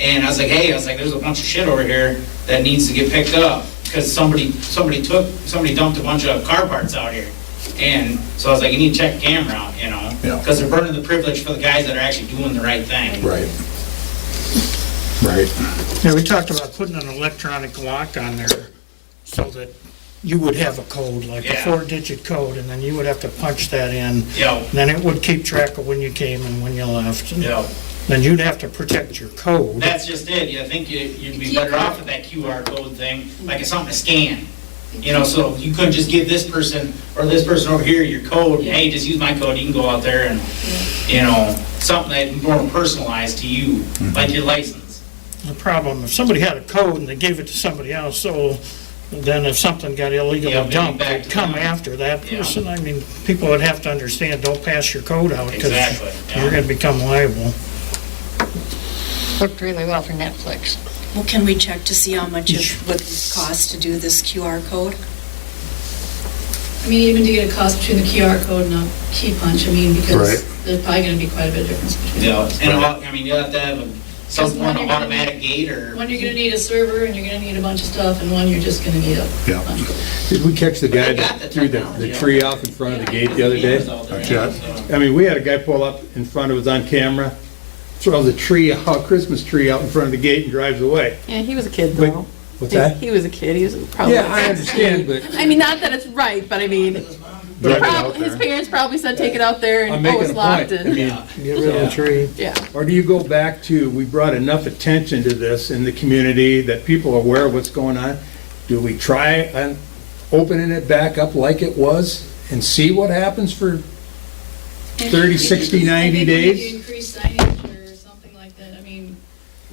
and I was like, hey, there's a bunch of shit over here that needs to get picked up, because somebody dumped a bunch of car parts out here. And so I was like, you need to check the camera out, Yeah. because they're burning the privilege for the guys that are actually doing the right thing. Right. Right. yeah, we talked about putting an electronic lock on there so that you would have a code, like a Yeah. 4-digit code, and then you would have to punch that in. Yeah. And then it would keep track of when you came and when you left. And Yeah. then you'd have to protect your code. That's just it, I think you'd be better off with that QR code thing, like it's something to scan. You know, so you couldn't just give this person or this person over here your code, and, hey, just use my code, you can go out there and, you know, something that more personalized to you, like your license. The problem, if somebody had a code and they gave it to somebody else, so then if something got illegally Yeah, maybe dumped, back they'd to come them. after that Yeah. person. I mean, people would have to understand, don't pass your code out, because Exactly, yeah. you're gonna become liable. Worked really well for Netflix. Well, can we check to see how much it would cost to do this QR code? I mean, even to get a cost between the QR code and a key punch, I mean, because Right. there's probably gonna be quite a bit of difference between Yeah, those. and I mean, you have to have some Because form one of you're gonna automatic gate or. One, you're gonna need a server, and you're gonna need a bunch of stuff, and one, you're just gonna need a Yeah. bunch. Did we catch the guy They got the that threw the technology. tree off in front of the gate the other day? Not yet. I mean, we had a guy pull up in front of us on camera, throws a tree, a Christmas tree out in front of the gate and drives away. Yeah, he was a kid But- though. What's that? He was a kid, he was probably. Yeah, I understand, but I mean, not that it's right, but I mean, Drive it out his there. parents probably said, take it out there I'm and, making it's a locked point. I and, mean, Get rid of the tree. yeah. or do you go back to, we brought enough attention to this in the community that people are aware of what's going on? Do we try on opening it back up like it was and see what happens for 30, 60, 90 days? Increase signage or something like that, I mean.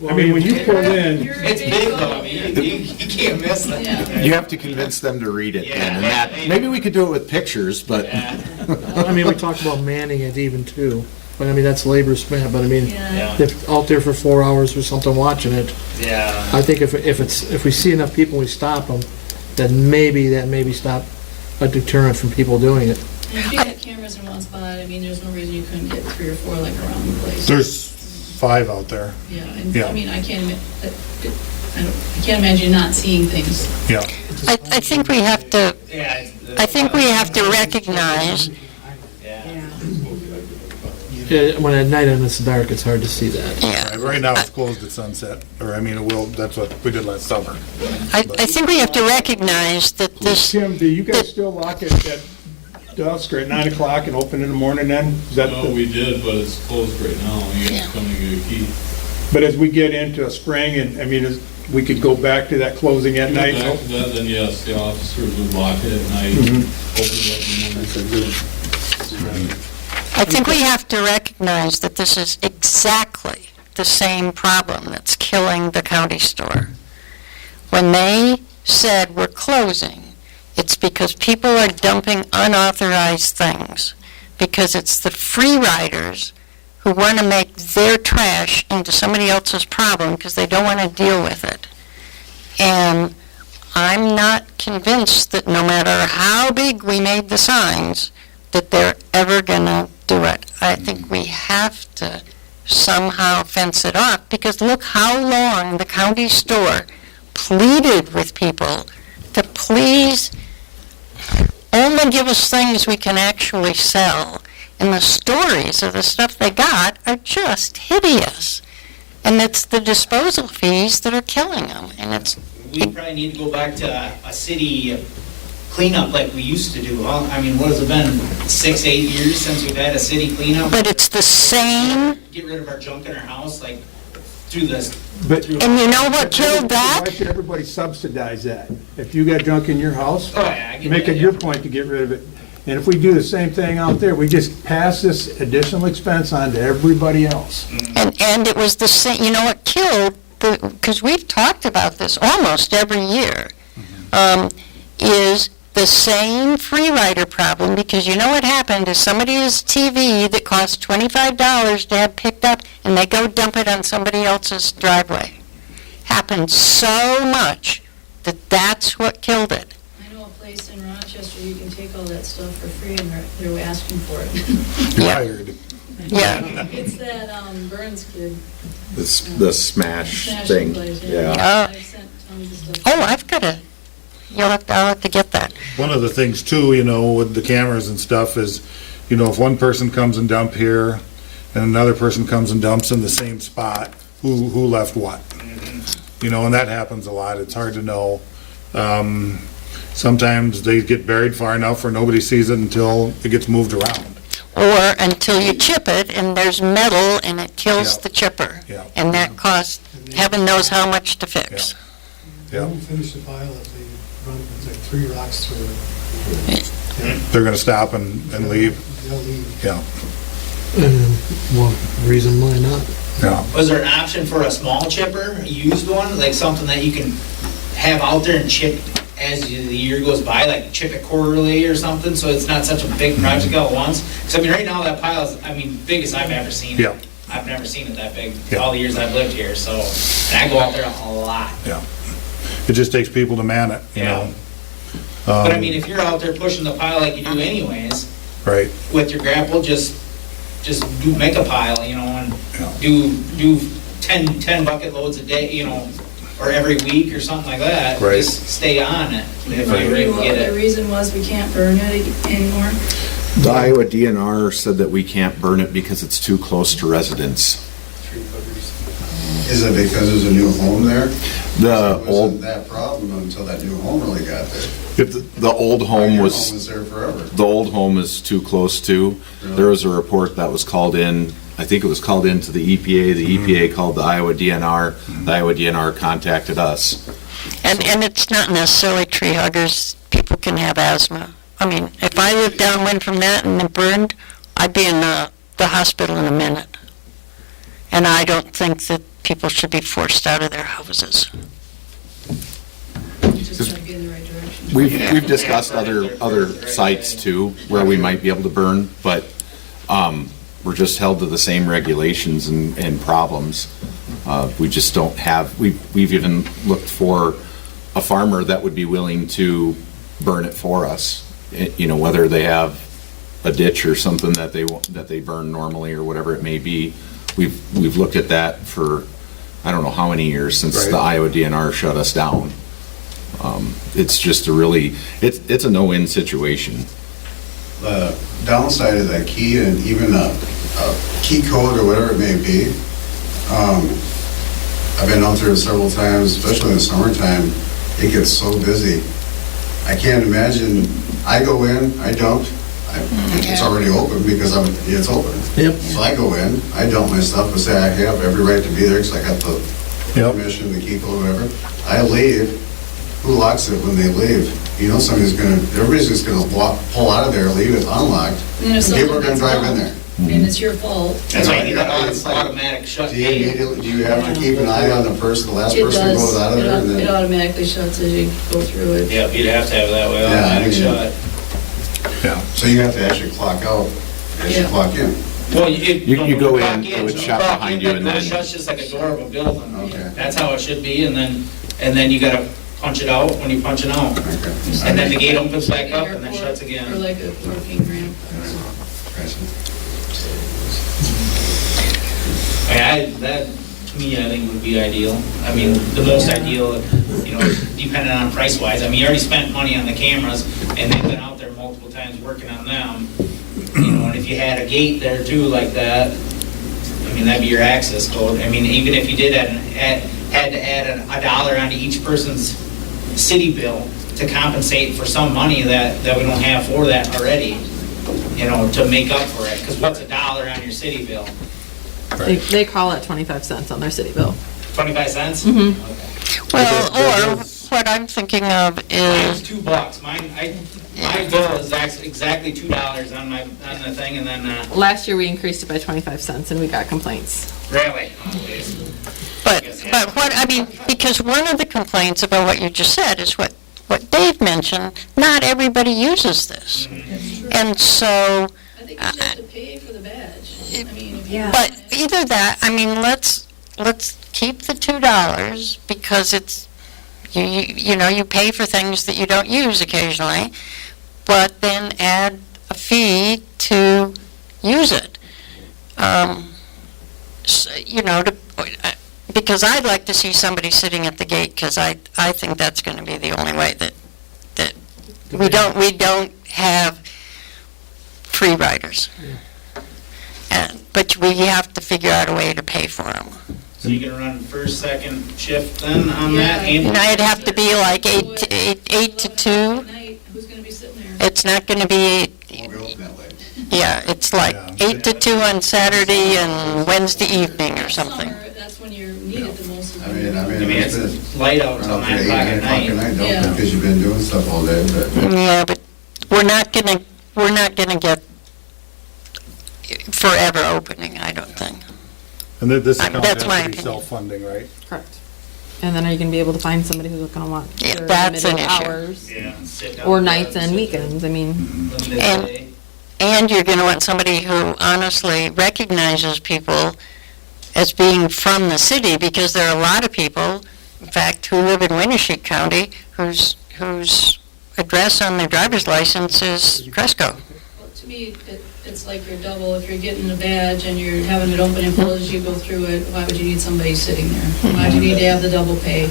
I mean, when you pull in, It's big though, I mean, you can't miss that. Yeah. You have to convince them to read it then, and Yeah. that, maybe we could do it with pictures, but. Yeah. I mean, we talked about manning it even too, but I mean, that's labor spent, but I mean, Yeah. if out there for 4 hours or something watching it, Yeah. I think if we see enough people, we stop them, then maybe that stop a deterrent from people doing it. And if you had cameras in one spot, I mean, there's no reason you couldn't get 3 or 4 like around the place. There's 5 out there. Yeah, and Yeah. I mean, I can't imagine not seeing things. Yeah. I think we have to, Yeah. I think we have to recognize, Yeah, when at night and it's dark, it's hard to see that. yeah, Right now, it's closed at sunset, or I mean, it will, that's what we did last summer. I think we have to recognize that this, Tim, do you guys still lock it at dusk or at 9 o'clock and open in the morning then? Is that No, the- we did, but it's closed right now. You Yeah. have to come and get a key. But as we get into a spring and, I mean, we could go back to that closing at night? Back to that, then yes, the officers would lock it at night, Mhm. open it up in the morning. I think we have to recognize that this is exactly the same problem that's killing the county store. When they said we're closing, it's because people are dumping unauthorized things, because it's the free riders who want to make their trash into somebody else's problem because they don't want to deal with it. And I'm not convinced that no matter how big we made the signs, that they're ever going to do it. I think we have to somehow fence it off, because look how long the county store pleaded with people to please only give us things we can actually sell. And the stories of the stuff they got are just hideous. And it's the disposal fees that are killing them. And it's, We probably need to go back to a city cleanup like we used to do. I mean, what has it been, 6, 8 years since we've had a city cleanup? but it's the same, Get rid of our junk in our house, like, through this. But- and you know what killed that? Why should everybody subsidize that? If you got junk in your house, Oh, yeah, I get make that, it yeah. your point to get rid of it. And if we do the same thing out there, we just pass this additional expense on to everybody else. And it was the same, you know what killed, because we've talked about this almost every year, is the same free rider problem, because you know what happened is somebody has TV that costs $25 to have picked up, and they go dump it on somebody else's driveway. Happened so much that that's what killed it. I know a place in Rochester, you can take all that stuff for free, and they're asking for it. You're hired. Yeah. It's that Burns kid. The smash Smash thing, place, yeah. I sent tons of stuff. Oh, I'll have to get that. One of the things too, you know, with the cameras and stuff is, you know, if one person comes and dump here and another person comes and dumps in the same spot, who left what? You know, and that happens a lot. It's hard to know. Sometimes they get buried far enough where nobody sees it until it gets moved around. or until you chip it, and there's metal, and it kills Yeah. the chipper. Yeah. And that costs, heaven knows how much to fix. Yeah. When we finish the pile, if they run, it's like 3 rocks through it. They're gonna stop and leave? They'll leave. Yeah, Well, reason why not? yeah. Was there an option for a small chipper, a used one, like something that you can have out there and chip as the year goes by, like chip it quarterly or something, so it's not such a big project all at once? Because I mean, right now that pile is, I mean, biggest I've ever seen it. Yeah. I've never seen it that big, Yeah. all the years I've lived here, so, and I go out there a lot. Yeah. It just takes people to man it, you Yeah. know? But I mean, if you're out there pushing the pile like you do anyways, Right, with your grapple, just do, make a pile, you know, and Yeah. do 10 bucket loads a day, you know, or every week or something like that. Right. Just stay on it if Right. you're able to get The it. reason was we can't burn it anymore. The Iowa DNR said that we can't burn it because it's too close to residents. Is it because there's a new home there? The It old, wasn't that problem until that new home really got there. if the old home Your was. home was there forever. The old home is too close to. There was a report that was called in, I think it was called into the EPA. The EPA called the Iowa DNR. The Iowa DNR contacted us. And it's not necessarily tree huggers. People can have asthma. I mean, if I lived downwind from that and it burned, I'd be in the hospital in a minute. And I don't think that people should be forced out of their houses. Just trying to get in the right direction. We've discussed other sites too, where we might be able to burn, but we're just held to the same regulations and problems. We just don't have, we've even looked for a farmer that would be willing to burn it for us. You know, whether they have a ditch or something that they burn normally or whatever it may be. We've looked at that for, I don't know how many years, since the Iowa DNR shut us down. It's just a really, it's a no-win situation. The downside of that key and even a key code or whatever it may be, I've been out there several times, especially in the summertime, it gets so busy. I can't imagine, I go in, I dump, it's already open because it's open. Yep. So I go in, I dump my stuff and say I have every right to be there because I got the Yep. permission, the key code, whatever. I leave, who locks it when they leave? You know everybody's just gonna pull out of there, leave it unlocked, And if and people are someone gonna gets drive in out, there. and it's your fault. That's why you need that It's like- automatic shut Do you gate. immediately, do you have to keep an eye on the last It person who does. goes out of there? and It then- automatically shuts as you go through it. Yeah, you'd have to have that way, Yeah, automatic yeah. shut. Yeah. So you have to actually clock out as you Yeah. clock in. Well, You go clock in, it would shut clock behind in, you, and that door then- shuts just like a door of a building. Okay. That's how it should be, and then you gotta punch it out when you punch it out. Okay. And then the gate opens back up and then Airport, shuts again. Or like a parking ramp. That, to me, I think would be ideal. I mean, the most ideal, you know, depending on price wise. I mean, you already spent money on the cameras, and they've been out there multiple times working on them. You know, and if you had a gate there too like that, I mean, that'd be your access code. I mean, even if you did had to add $1 onto each person's city bill to compensate for some money that we don't have for that already, you know, to make up for it. Because what's $1 on your city bill? They call it 25 cents on their city bill. 25 cents? Mhm. Okay. Well, or what I'm thinking of Mine's is, $2. My bill is exactly $2 on the thing, and then, Last year, we increased it by 25 cents, and we got complaints. really? but what, I mean, because one of the complaints about what you just said is what Dave mentioned, not everybody uses this. And so, I think you should have to pay for the badge. I mean, if you. but either that, I mean, let's keep the $2 because it's, you know, you pay for things that you don't use occasionally, but then add a fee to use it. You know, because I'd like to see somebody sitting at the gate, because I think that's going to be the only way that we don't have free riders. But we have to figure out a way to pay for them. So you can run first, second shift then on Yeah. that? and- Now, it'd have to be like 8 to 2. At night, who's gonna be sitting there? It's not going to be, Won't be open that late. Yeah, it's like 8 to 2 on Saturday and Wednesday evening or something. Summer, that's when you're needed the most. is I when mean, you're- it's light out until 9 o'clock at night. Don't Yeah. because you've been doing stuff all day, but. Yeah, but we're not gonna get forever opening, I don't think. And this account That's has my to be opinion. self-funding, right? Correct. And then are you gonna be able to find somebody who's gonna want Yeah, their that's an limited issue. hours? Yeah, sit down. Or nights and weekends, I mean, Limited And- day. And you're gonna want somebody who honestly recognizes people as being from the city, because there are a lot of people, in fact, who live in Winnebago County, whose address on their driver's license is Cresco. Well, to me, it's like you're double. If you're getting a badge and you're having it open and closed as you go through it, why would you need somebody sitting there? Why do you need to have the double pay?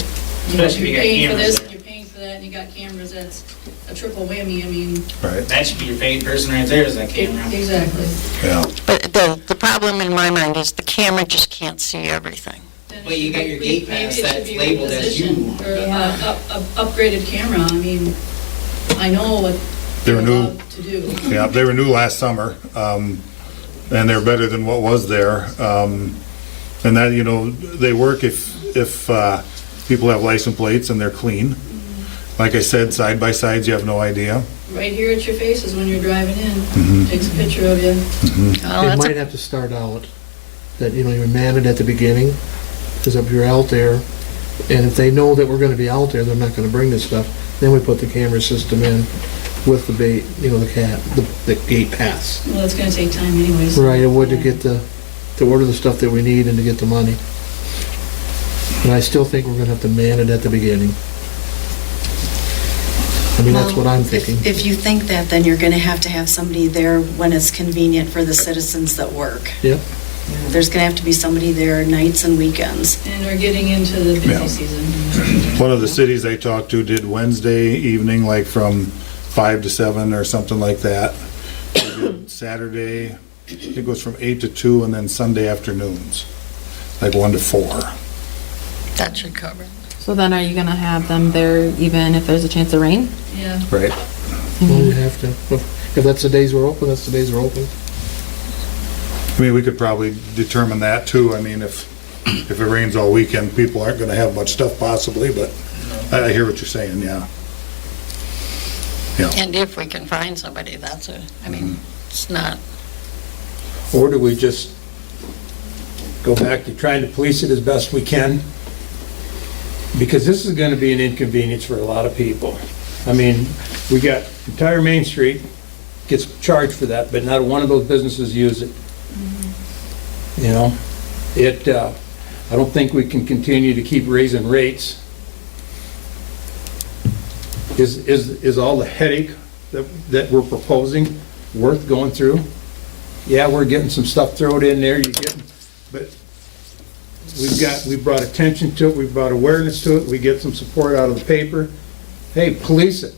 You know, Especially if you you're got paying for cameras this there. and you're paying for that and you got cameras, that's a triple whammy, I mean. Right. That should be your paid person right there, is that camera. Exactly. Yeah. But the problem in my mind is the camera just can't see everything. Then it Well, you should got be your gate maybe pass it should that's be labeled as you. repositioned, Or a upgraded camera, I mean, I know what They they're were new. allowed to do. Yeah, they were new last summer, and they're better than what was there. And that, you know, they work if people have license plates and they're clean. Like I said, side by sides, you have no idea. Right here at your faces when you're driving in, Mhm. takes a picture of you. Oh, They that's might have to start out, that, you know, you man it at the beginning, because if you're out there, and if they know that we're gonna be out there, they're not gonna bring this stuff, then we put the camera system in with the bait, you know, the gate pass. Well, it's gonna take time anyways. Right, it would to Yeah. get to order the stuff that we need and to get the money. And I still think we're gonna have to man it at the beginning. I mean, that's what I'm Well, thinking. If you think that, then you're going to have somebody there when it's convenient for the citizens that work. Yep. There's going to have to be somebody there nights and weekends. And we're getting into the Yeah. busy season. One of the cities I talked to did Wednesday evening, like from 5 to 7 or something like that. They did Saturday, it goes from 8 to 2, and then Sunday afternoons, like 1 to 4. that should cover it. so then are you gonna have them there even if there's a chance of rain? Yeah. Right. Well, you have to. If that's the days we're open, that's the days we're open. I mean, we could probably determine that too. I mean, if it rains all weekend, people aren't gonna have much stuff possibly, but I hear what you're saying, yeah. Yeah. And if we can find somebody, I mean, it's not, Or do we just go back to trying to police it as best we can? Because this is gonna be an inconvenience for a lot of people. I mean, we got entire Main Street gets charged for that, but not one of those businesses use it. You know, I don't think we can continue to keep raising rates. Is all the headache that we're proposing worth going through? Yeah, we're getting some stuff thrown in there, but we've brought attention to it, we've brought awareness to it, we get some support out of the paper. Hey, police it.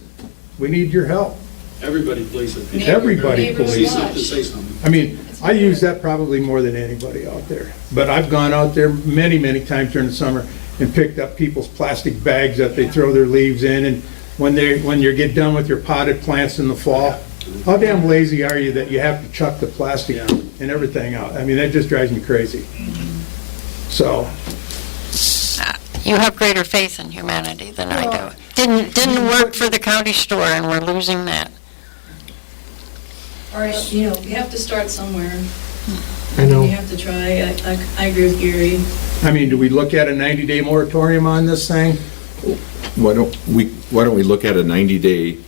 We need your help. Everybody police it. Everybody Neighbors police Say it. watch. something, say something. I mean, I use that probably more than anybody out there. But I've gone out there many, many times during the summer and picked up people's plastic bags that they throw their leaves in. And when you get done with your potted plants in the fall, how damn lazy are you that you have to chuck the plastic and everything out? I mean, that just drives me crazy. So, you have greater faith in humanity than I do. Didn't work for the county store, and we're losing that. Or, you know, you have to start somewhere. I know. You have to try. I agree with Gary. I mean, do we look at a 90-day moratorium on this thing? Why don't we look at a 90-day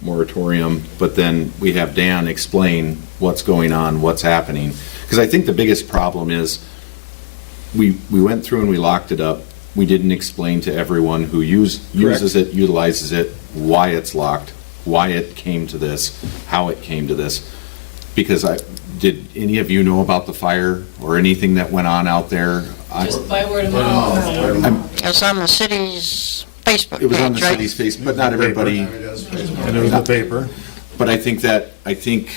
moratorium, but then we have Dan explain what's going on, what's happening? Because I think the biggest problem is we went through and we locked it up. We didn't explain to everyone who uses it, utilizes it, why it's locked, why it came to this, how it came to this. Because did any of you know about the fire or anything that went on out there? Just by word of mouth. It was on the city's Facebook page, It was on the right? city's face, but not everybody. And it was the paper. But I think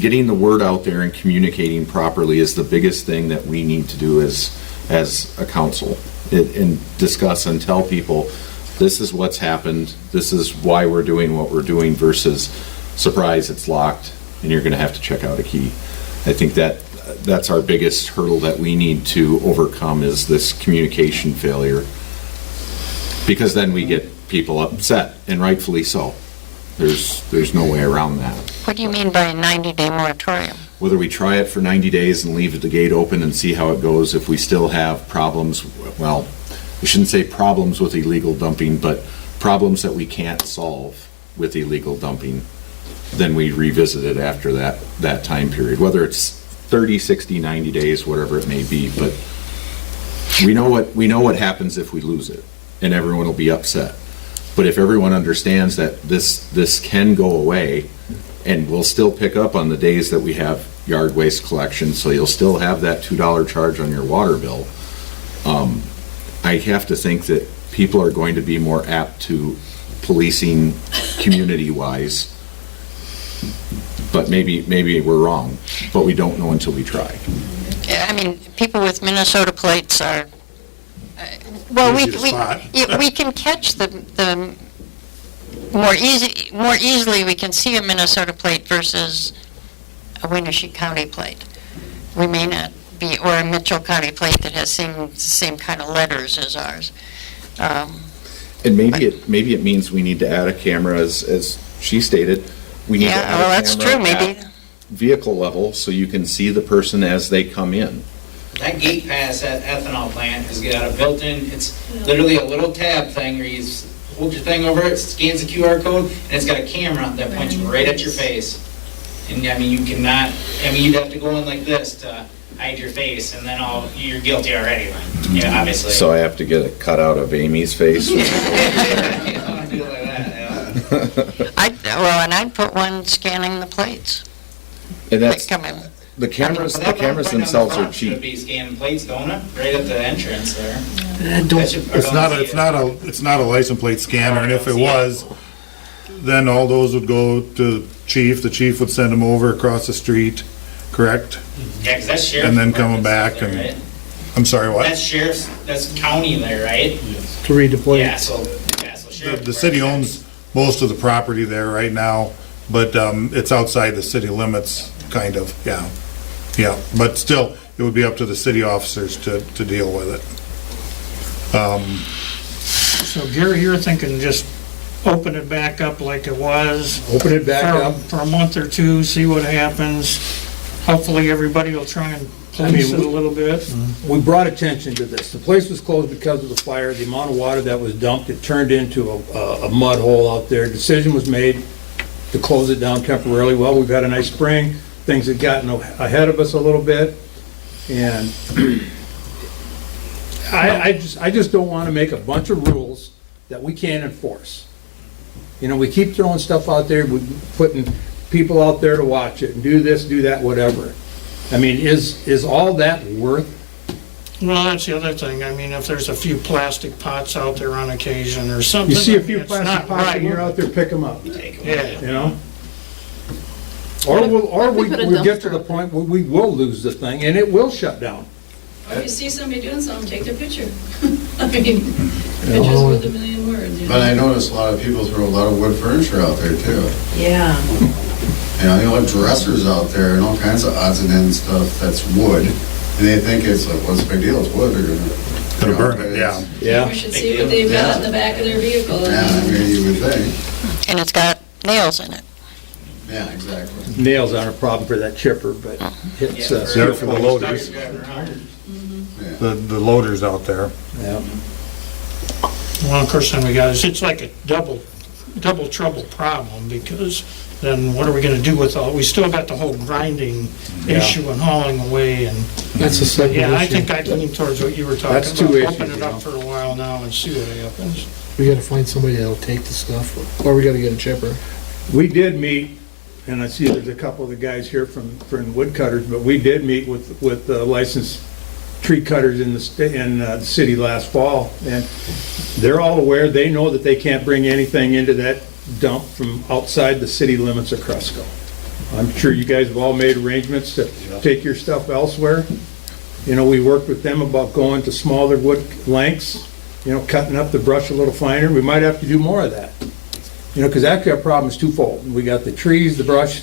getting the word out there and communicating properly is the biggest thing that we need to do as a council. And discuss and tell people, this is what's happened, this is why we're doing what we're doing versus, surprise, it's locked. and you're gonna have to check out a key. I think that's our biggest hurdle that we need to overcome is this communication failure. Because then we get people upset, and rightfully so. There's no way around that. What do you mean by a 90-day moratorium? Whether we try it for 90 days and leave the gate open and see how it goes, if we still have problems, well, I shouldn't say problems with illegal dumping, but problems that we can't solve with illegal dumping, then we revisit it after that time period, whether it's 30, 60, 90 days, whatever it may be. But we know what happens if we lose it, and everyone will be upset. But if everyone understands that this can go away, and we'll still pick up on the days that we have yard waste collection, so you'll still have that $2 charge on your water bill, I have to think that people are going to be more apt to policing community-wise. But maybe we're wrong, but we don't know until we try. Yeah, I mean, people with Minnesota plates are, well, Easy to spot. we can catch the more easily we can see a Minnesota plate versus a Winnebago County plate. We may not be, or a Mitchell County plate that has the same kind of letters as ours. And maybe it means we need to add a camera, as she stated. We need to Yeah, add well, a that's camera true, maybe. at vehicle level, so you can see the person as they come in. That gate pass at ethanol plant has got a built-in, it's literally a little tab thing where you hold your thing over it, scans the QR code, and it's got a camera that points right at your face. And I mean, you cannot, I mean, you'd have to go in like this to hide your face, and then you're guilty already, then. Yeah, obviously. So I have to get a cutout of Amy's face. You don't want to do it like that, yeah. I'd put one scanning the plates. And that's, That come in. the cameras But that right down the themselves are front should cheap. be scanning plates, don't it? Right at the entrance there. It's not a license plate scanner, and if it was, then all those would go to chief. The chief would send them over across the street, correct? Yeah, because that's sheriff's. And then coming department back stuff there, and, right? I'm sorry, what? That's sheriff's, that's county there, right? To read the plate. Yeah, so The sheriff. the city owns most of the property there right now, but it's outside the city limits, kind of, yeah. Yeah, but still, it would be up to the city officers to deal with it. So Gary, you're thinking just open it back up like it was? Open it back up. For a month or two, see what happens. Hopefully, everybody will try and police it a little bit. We brought attention to this. The place was closed because of the fire, the amount of water that was dumped, it turned into a mud hole out there. Decision was made to close it down temporarily. Well, we've had a nice spring, things had gotten ahead of us a little bit, and I just don't want to make a bunch of rules that we can't enforce. You know, we keep throwing stuff out there, we're putting people out there to watch it, and do this, do that, whatever. I mean, is all that worth? Well, that's the other thing. I mean, if there's a few plastic pots out there on occasion or something. You see a I mean, few it's plastic not pots and right. you're out there, pick them up, Yeah. you know? Or we put a we'll get to dumpster the out point where we will lose the thing and it will shut down. Or if you see somebody doing something, take their picture. I mean, pictures with a million words, you know? But I noticed a lot of people throw a lot of wood furniture out there too. Yeah. You know, they have dressers out there and all kinds of odds and ends stuff that's wood. And they think it's like, what's the big deal? It's wood, they're Gonna burn it, yeah. Yeah. We should see what they've got in the back of their vehicle. Yeah, I mean, you would think. And it's got nails in it. Yeah, exactly. Nails aren't a problem for that chipper, but it's, They're for the loaders, Yeah. the loaders out there. yeah. Well, of course, then we got, it's like a double trouble problem, because then what are we gonna do with we still got the whole grinding issue and hauling away, and, That's a separate yeah, I issue. think I'd lean towards what you were talking That's about. two issues, Open it you know. up for a while now and see what happens. We gotta find somebody that'll take the stuff, or we gotta get a chipper. We did meet, and I see there's a couple of the guys here from Woodcutters, but we did meet with licensed tree cutters in the city last fall, and they're all aware, they know that they can't bring anything into that dump from outside the city limits of Cresco. I'm sure you guys have all made arrangements to take your stuff elsewhere. You know, we worked with them about going to smaller wood lengths, you know, cutting up the brush a little finer. We might have to do more of that. You know, because actually our problem is twofold. We got the trees, the brush,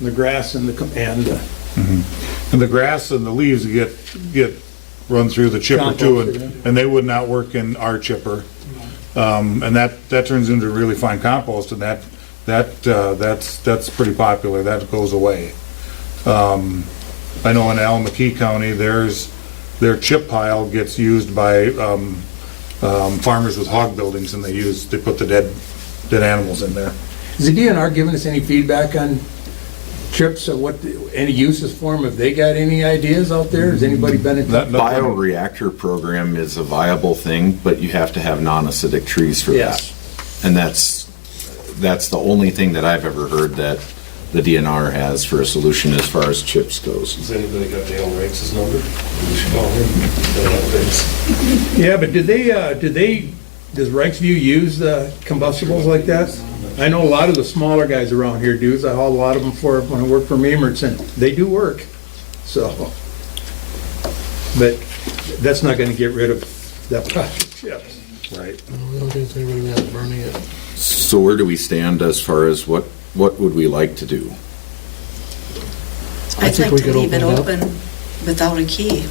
the grass and And the grass and the leaves get run through the chipper too, Composted, yeah. and they would not work in our chipper. And that turns into really fine compost, and that's pretty popular, that goes away. I know in Alameda County, their chip pile gets used by farmers with hog buildings, and they put the dead animals in there. Is the DNR giving us any feedback on chips or any uses for them? Have they got any ideas out there? Has anybody been in? Bioreactor program is a viable thing, but you have to have non-acidic trees for that. And that's the only thing that I've ever heard that the DNR has for a solution as far as chips goes. Has anybody got Dale Ranks' number? We should call him. Yeah, but does Reichsview use the combustibles like that? I know a lot of the smaller guys around here do. I haul a lot of them when I work for Memerts, and they do work. So, but that's not going to get rid of that plastic chips. Right. I don't think they really have burning it. So where do we stand as far as what would we like to do? I'd think like we to could leave it open it up. open without a key.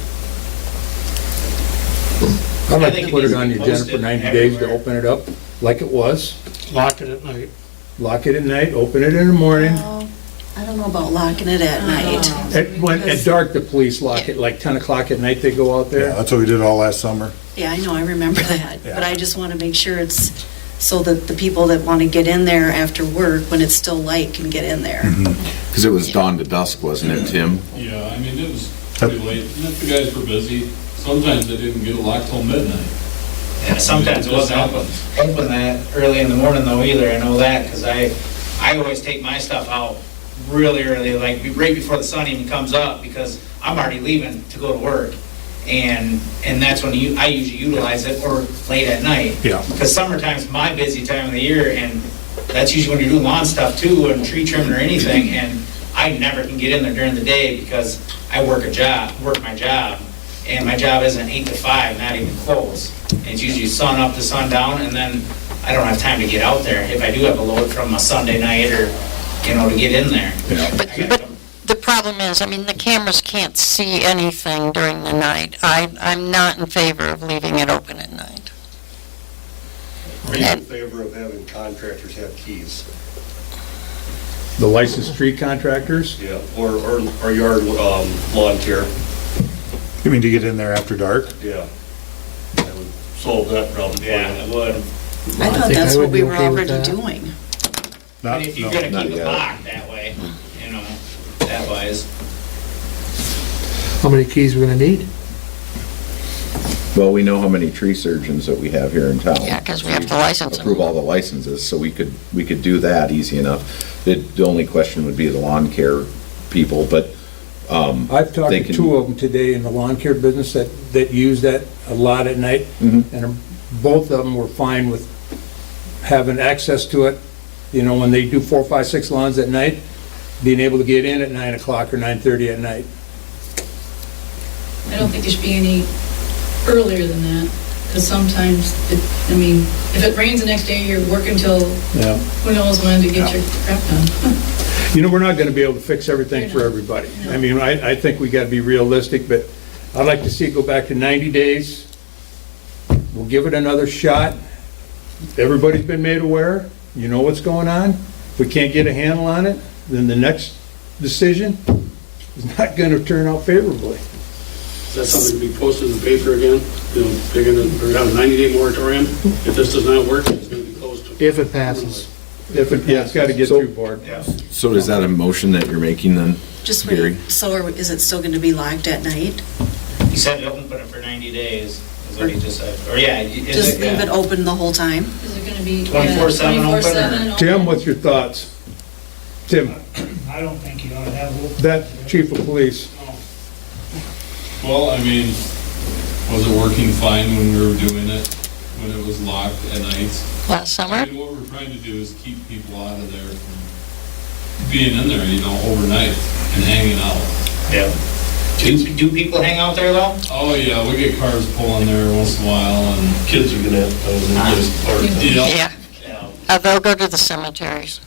I'd like I think to it put needs it to on be the agenda for posted 90 days to everywhere. open it up like it was. Lock it at night. Lock it at night, open it in the morning. Well, I don't know about locking it at night. At dark, the police lock it, like 10 o'clock at night they go out Yeah, there. that's what we did all last summer. Yeah, I know, I remember that, Yeah. but I just want to make sure it's so that the people that want to get in there after work, when it's still light, can get in there. Because it was dawn to dusk, wasn't it, Tim? Yeah, I mean, it was pretty late, and if the guys were busy, sometimes they didn't get it locked till midnight. Yeah, sometimes it wasn't open that early in the morning though either, I know that, because I always take my stuff out really early, like right before the sun even comes up, because I'm already leaving to go to work. And that's when I usually utilize it, or late at night. Yeah. Because summertime's my busy time of the year, and that's usually when you're doing lawn stuff too, and tree trimming or anything, and I never can get in there during the day because I work my job, and my job isn't 8 to 5, not even close. And it's usually sun up to sundown, and then I don't have time to get out there if I do have a load from a Sunday night or, to get in there. But the problem is, I mean, the cameras can't see anything during the night. I'm not in favor of leaving it open at night. Are you in favor of having contractors have keys? The licensed tree contractors? Yeah, or yard lawn care, You mean to get in there after dark? yeah. That would solve that problem for you. Yeah, it would. I thought think that's I what would we be were okay with already that. doing. And if you're gonna not keep it yet. locked that way, that wise. How many keys we're gonna need? Well, we know how many tree surgeons that we have here in town. Yeah, 'cause we have to license them. Approve all the licenses, so we could do that easy enough. The only question would be the lawn care people, but I've talked They to can- 2 of them today in the lawn care business that use that a lot at night. Mhm. And both of them were fine with having access to it, when they do 4, 5, 6 lawns at night, being able to get in at 9 o'clock or 9:30 at night. I don't think it should be any earlier than that, because sometimes, if it rains the next day, you're working till Yeah. who knows when to get your crap done. We're not gonna be able to fix everything for everybody. I think we gotta be realistic, but I'd like to see it go back to 90 days. We'll give it another shot. Everybody's been made aware, you know what's going on. If we can't get a handle on it, then the next decision is not gonna turn out favorably. Is that something to be posted in the paper again? They're gonna, or have a 90-day moratorium? If this does not work, it's gonna be closed. If it passes. It's gotta get through board. so is that a motion that you're making then, Just Gary? wait, so is it still going to be locked at night? He said open it for 90 days, is what he just said. Or yeah, is Just it? leave Yeah. it open the whole time? Is it gonna be 24/7 open, or- 24/7 Tim, what's your thoughts? Tim, I don't think you ought to have open. that chief of police. Well, I mean, was it working fine when we were doing it, when it was locked at nights? Last summer? I mean, what we're trying to do is keep people out of there from being in there, overnight and hanging out. Yeah. Do people hang out there though? Oh, yeah, we get cars pulling there once in a while and, Kids are gonna have, yeah. Yeah. They'll go to the cemeteries.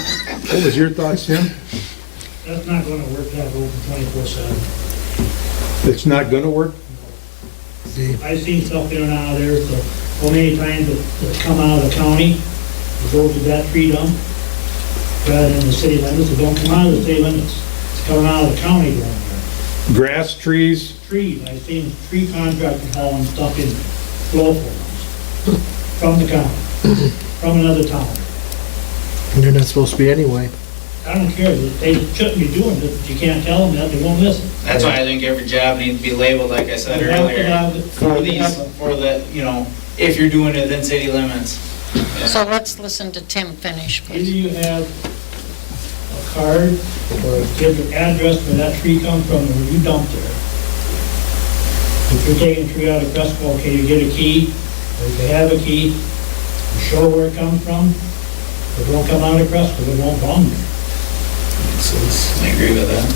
What was your thoughts, Tim? That's not gonna work, that open 24/7. It's not gonna work? I've seen stuff in and out of there, so many times that come out of the county, it goes to that tree dump, rather than the city limits, it don't come out of the city limits, it's coming out of the county going there. Grass, trees? Trees, I've seen tree contractors hauling stuff in flow forms from the county, from another town. And they're not supposed to be anyway. I don't care, they shouldn't be doing it, but you can't tell them that, they won't listen. That's why I think every job needs to be labeled, like I said You have to earlier, have it- for these, for the, you know, if you're doing it within city limits. So let's listen to Tim finish, Either please. you have a card or give the address where that tree comes from and where you dump there. If you're taking a tree out of Cresco, okay, you get a key, or if you have a key, you show where it comes from. If it don't come out of Cresco, it won't belong there. I agree with that.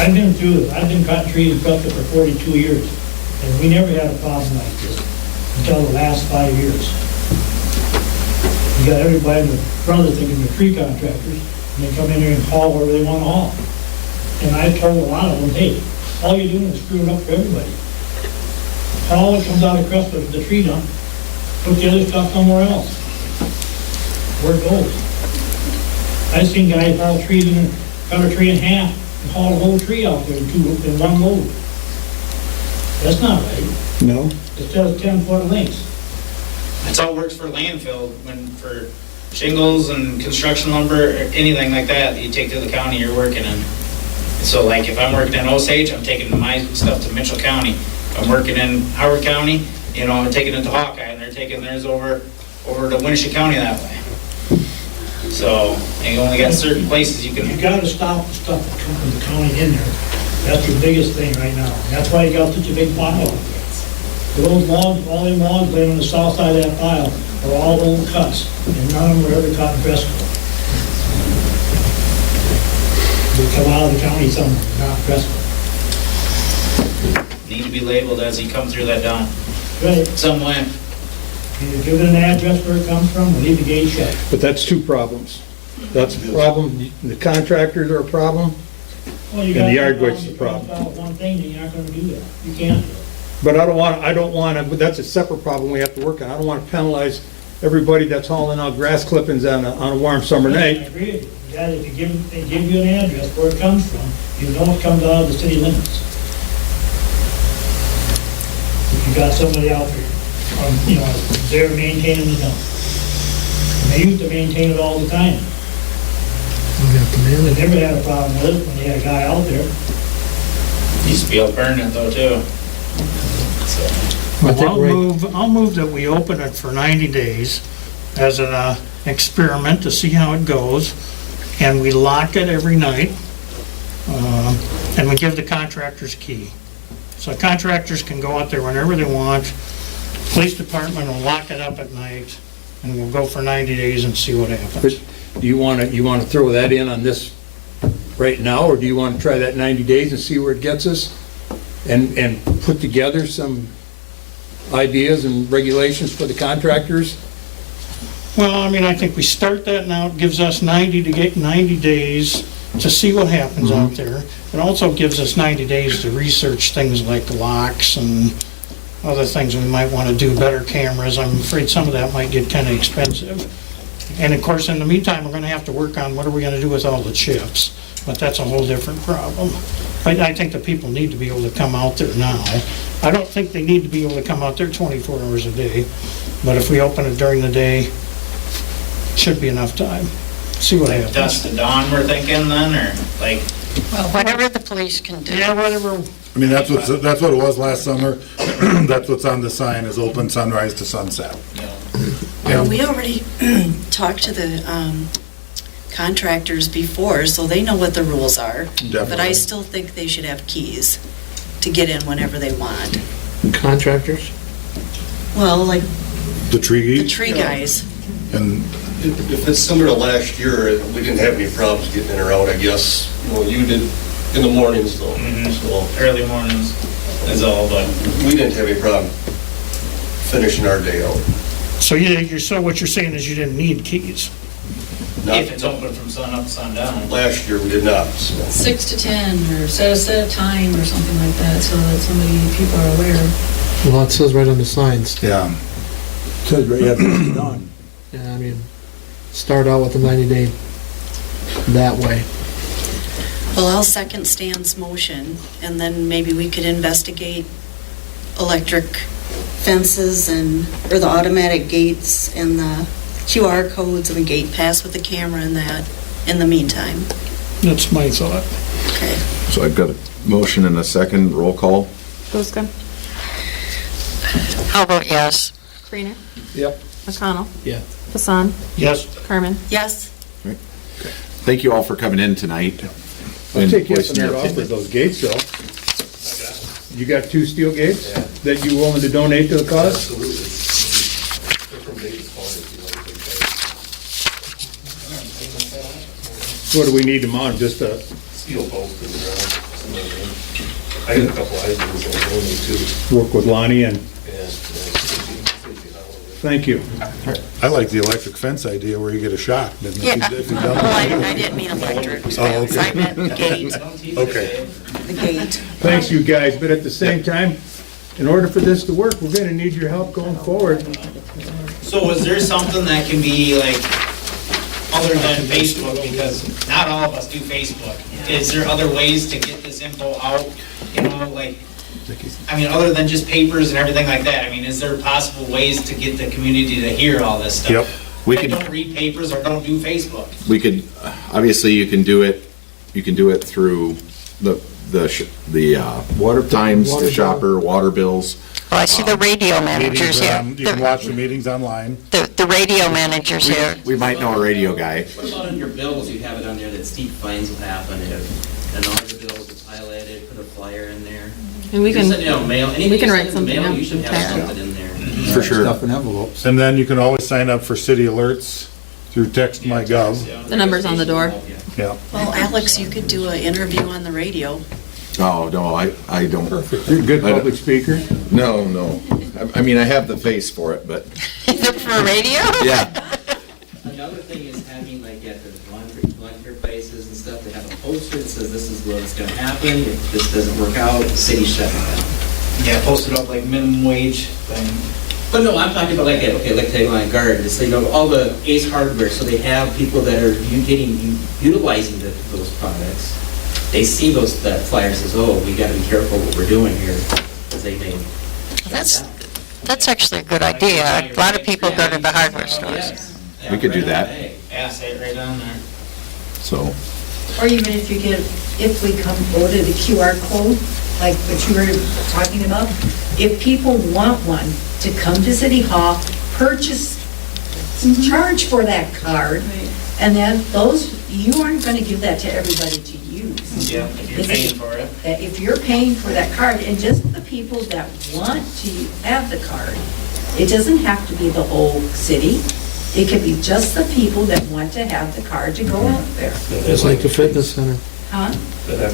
I've been through it, I've been cutting trees in Cresco for 42 years, and we never had a problem like this until the last 5 years. You got everybody and their brother thinking they're tree contractors, and they come in here and haul wherever they want to haul. And I told a lot of them, hey, all you're doing is screwing up for everybody. Haul what comes out of Cresco to the tree dump, put the other stuff somewhere else. Where it goes. I've seen guys haul trees in, cut a tree in half, and haul a whole tree out there in one load. That's not right. No. It says 10-foot lengths. That's how it works for landfill, when for shingles and construction lumber, or anything like that you take to the county you're working in. So like if I'm working in Osage, I'm taking my stuff to Mitchell County. If I'm working in Howard County, you know, I'm taking it to Hawkeye, and they're taking theirs over to Winnebago County that way. So, and you only got certain places you You can, gotta stop the stuff that comes from the county in there. That's the biggest thing right now. That's why you got such a big pile. Those logs, all them logs laying on the south side of that pile are all old cuts, and none of them were ever cut in Cresco. They come out of the county somewhere, not Cresco. need to be labeled as you come through that dump, Right, some way. either give it an address where it comes from, or leave the gate shut. But that's two problems. That's a problem, the contractors are a problem, Well, you And the gotta- yard waste's the problem. You one thing, then you're not gonna do that. You can't do it. but I don't want to, but that's a separate problem we have to work on. I don't want to penalize everybody that's hauling out grass clippings on a warm summer I night. agree with you. Yeah, if they give you an address where it comes from, you know it comes out of the city limits. If you got somebody out there, you know, they're maintaining the dump. And they used to maintain it all the time. We have to mail They it. never had a problem with it when they had a guy out there. Used to be able to burn it though too. So, I Well, think I'll move that we open it for 90 days as an experiment to see how it goes, and we lock it every night, and we give the contractors a key. So contractors can go out there whenever they want, police department will lock it up at night, and we'll go for 90 days and see what happens. Do you want to throw that in on this right now, or do you want to try that 90 days and see where it gets us? And put together some ideas and regulations for the contractors? Well, I mean, I think we start that now, it gives us 90 days to see what happens out there. It also gives us 90 days to research things like locks and other things we might want to do, better cameras. I'm afraid some of that might get kind of expensive. And of course, in the meantime, we're going to have to work on what are we going to do with all the chips, but that's a whole different problem. I think the people need to be able to come out there now. I don't think they need to be able to come out there 24 hours a day, but if we open it during the day, should be enough time. See what happens. dusk to dawn, we're thinking then, or like, Well, whatever the police can do. Yeah, whatever. I mean, that's what it was last summer. That's what's on the sign, is open sunrise to sunset. Well, we already talked to the contractors before, so they know what the rules are. But I Definitely. still think they should have keys to get in whenever they want. Contractors? Well, like The tree. the tree guys. And If it's similar to last year, we didn't have any problems getting in or out, I guess. You know, you did in the mornings though, so early mornings is all, but we didn't have any problem finishing our day out. So what you're saying is you didn't need keys? If it's open from sun up to sundown. Last year, we did not, so. 6 to 10, or set a time or something like that, so that people are aware. Well, it says right on the signs. Yeah. Says right after it's done. Yeah, I mean, start out with the 90-day that way. Well, I'll second Stan's motion, and then maybe we could investigate electric fences or the automatic gates and the QR codes and the gate pass with the camera and that in the meantime. That's my thought. Okay. So I've got a motion and a second. Roll call. Buska. How about yes? Creener. Yep. McConnell. Yeah. Hassan. Yes. Carmen. Yes. Thank you all for coming in tonight. I'll and take you up voicing on your that offer, opinion. those gates though. You got 2 steel gates that you willing to donate to the cause? Absolutely. Different dates, fine, if you like to take that. What do we need them on, just a? Steel post in the ground, some of them. I got a couple ideas on only too. Work with Lonnie and, Yeah. thank you. I like the electric fence idea where you get a shock. If you- Yeah. if you Well, dump it. I didn't mean electric. Oh, okay. I meant the gate, Okay. the gate. Thanks, you guys, but at the same time, in order for this to work, we're gonna need your help going forward. So is there something that can be like, other than Facebook, because not all of us do Facebook, is there other ways to get this info out? You know, like, I mean, other than just papers and everything like that, I mean, is there possible ways to get the community to hear all this stuff? Yep. We That could- don't read papers or don't do Facebook. We could, obviously, you can do it through the water times, Water the bill. shopper, water bills. Well, I see the radio managers Meetings, here. you can watch the meetings online. The radio managers here. We might know a radio guy. What about on your bills, you have it on there that steep fines will happen if, and all your bills is highlighted, put a flyer in there. And we You're can, sending out mail, anything we can you write send in the something mail, out. you should and have tag it. something in there. For sure. Stuff in envelopes. And then you can always sign up for city alerts through Text My Gov. The number's on the door. Yeah. Well, Alex, you could do an interview on the radio. Oh, no, I don't. You're a good public speaker. No. I mean, I have the face for it, but, For radio? yeah. Another thing is having, like, at the volunteer places and stuff, they have a poster that says this is what's gonna happen, if this doesn't work out, the city's shutting down. Yeah, posted up like minimum wage thing. But no, I'm talking about like, like Tagline Guard, it's, you know, all the Ace Hardware, so they have people that are utilizing those products. They see that flyer says, oh, we gotta be careful what we're doing here, because they may. That's actually a good idea. A lot of people go to the hardware stores. We could do that. Yeah, say it right down there. So, Or even if we go to the QR code, like what you were talking about, if people want one to come to City Hall, purchase, charge for that card, and then you aren't gonna give that to everybody to use. Yeah, if you're paying for it. If you're paying for that card, and just the people that want to have the card, it doesn't have to be the whole city. It could be just the people that want to have the card to go out there. It's like the fitness center. Huh?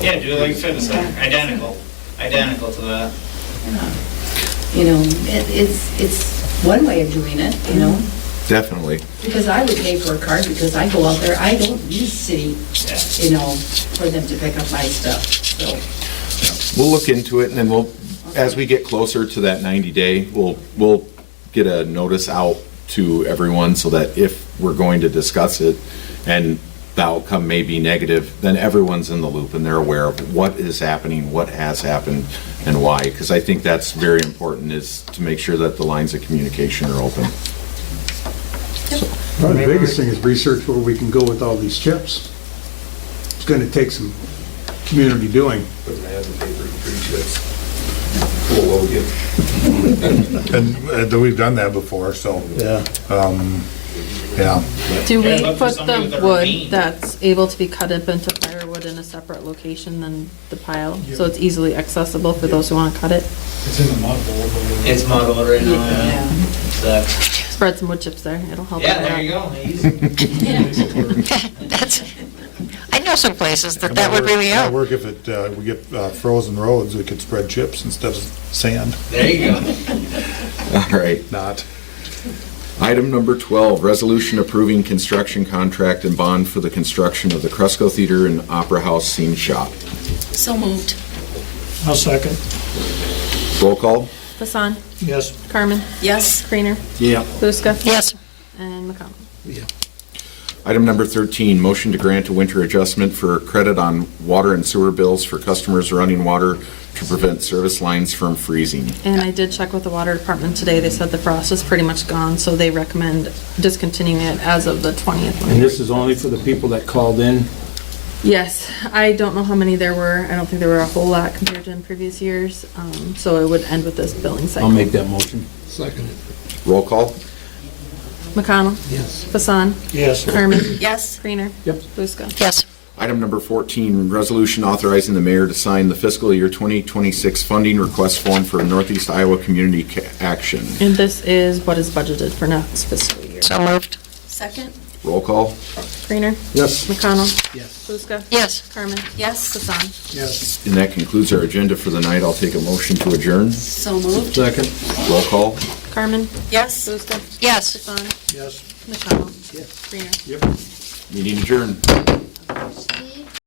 Yeah, do it like fitness center, identical to that. You know, it's one way of doing it, you know? definitely. Because I would pay for a card because I go out there, I don't use city, you know, for them to pick up my stuff, so. We'll look into it, and then as we get closer to that 90-day, we'll get a notice out to everyone so that if we're going to discuss it and the outcome may be negative, then everyone's in the loop and they're aware of what is happening, what has happened, and why. Because I think that's very important, is to make sure that the lines of communication are open. Well, the biggest thing is research where we can go with all these chips. It's gonna take some community doing. Put an ad in the paper, free chips. Full load you. And we've done that before, so. Yeah. Yeah. Do we Yeah, look for put somebody with the a wood ravine. that's able to be cut up into firewood in a separate location than the pile? So it's easily accessible for those who want to cut it? It's in the mud bowl. It's modeled right now, Yeah. yeah. Spread some wood chips there, it'll help. Yeah, it there out. you go. Easy. That's, I know some places that It would really might help. work if we get frozen roads, we could spread chips instead of sand. There you go. All right. Not. Item number 12, resolution approving construction contract and bond for the construction of the Cresco Theater and Opera House Scene Shop. So moved. I'll second. Roll call? Hassan, Yes. Carmen, Yes. Creener, Yeah. Buska. Yes. And McConnell. Yeah. Item number 13, motion to grant a winter adjustment for credit on water and sewer bills for customers running water to prevent service lines from freezing. And I did check with the water department today. They said the frost is pretty much gone, so they recommend discontinuing it as of the 20th. And this is only for the people that called in? Yes, I don't know how many there were. I don't think there were a whole lot compared to in previous years. So it would end with this billing cycle. I'll make that motion. Second it. Roll call? McConnell. Yes. Hassan. Yes. Carmen. Yes. Creener. Yep. Buska. Yes. Item number 14, resolution authorizing the mayor to sign the fiscal year 2026 funding request form for Northeast Iowa Community Action. And this is what is budgeted for next fiscal year. So moved. Second? Roll call? Creener. Yes. McConnell. Yes. Buska. Yes. Carmen. Yes. Hassan. Yes. And that concludes our agenda for the night. I'll take a motion to adjourn. So moved. Second? Roll call? Carmen. Yes. Buska. Yes. Hassan. Yes. McConnell. Yes. Creener. Yep. Meeting adjourned.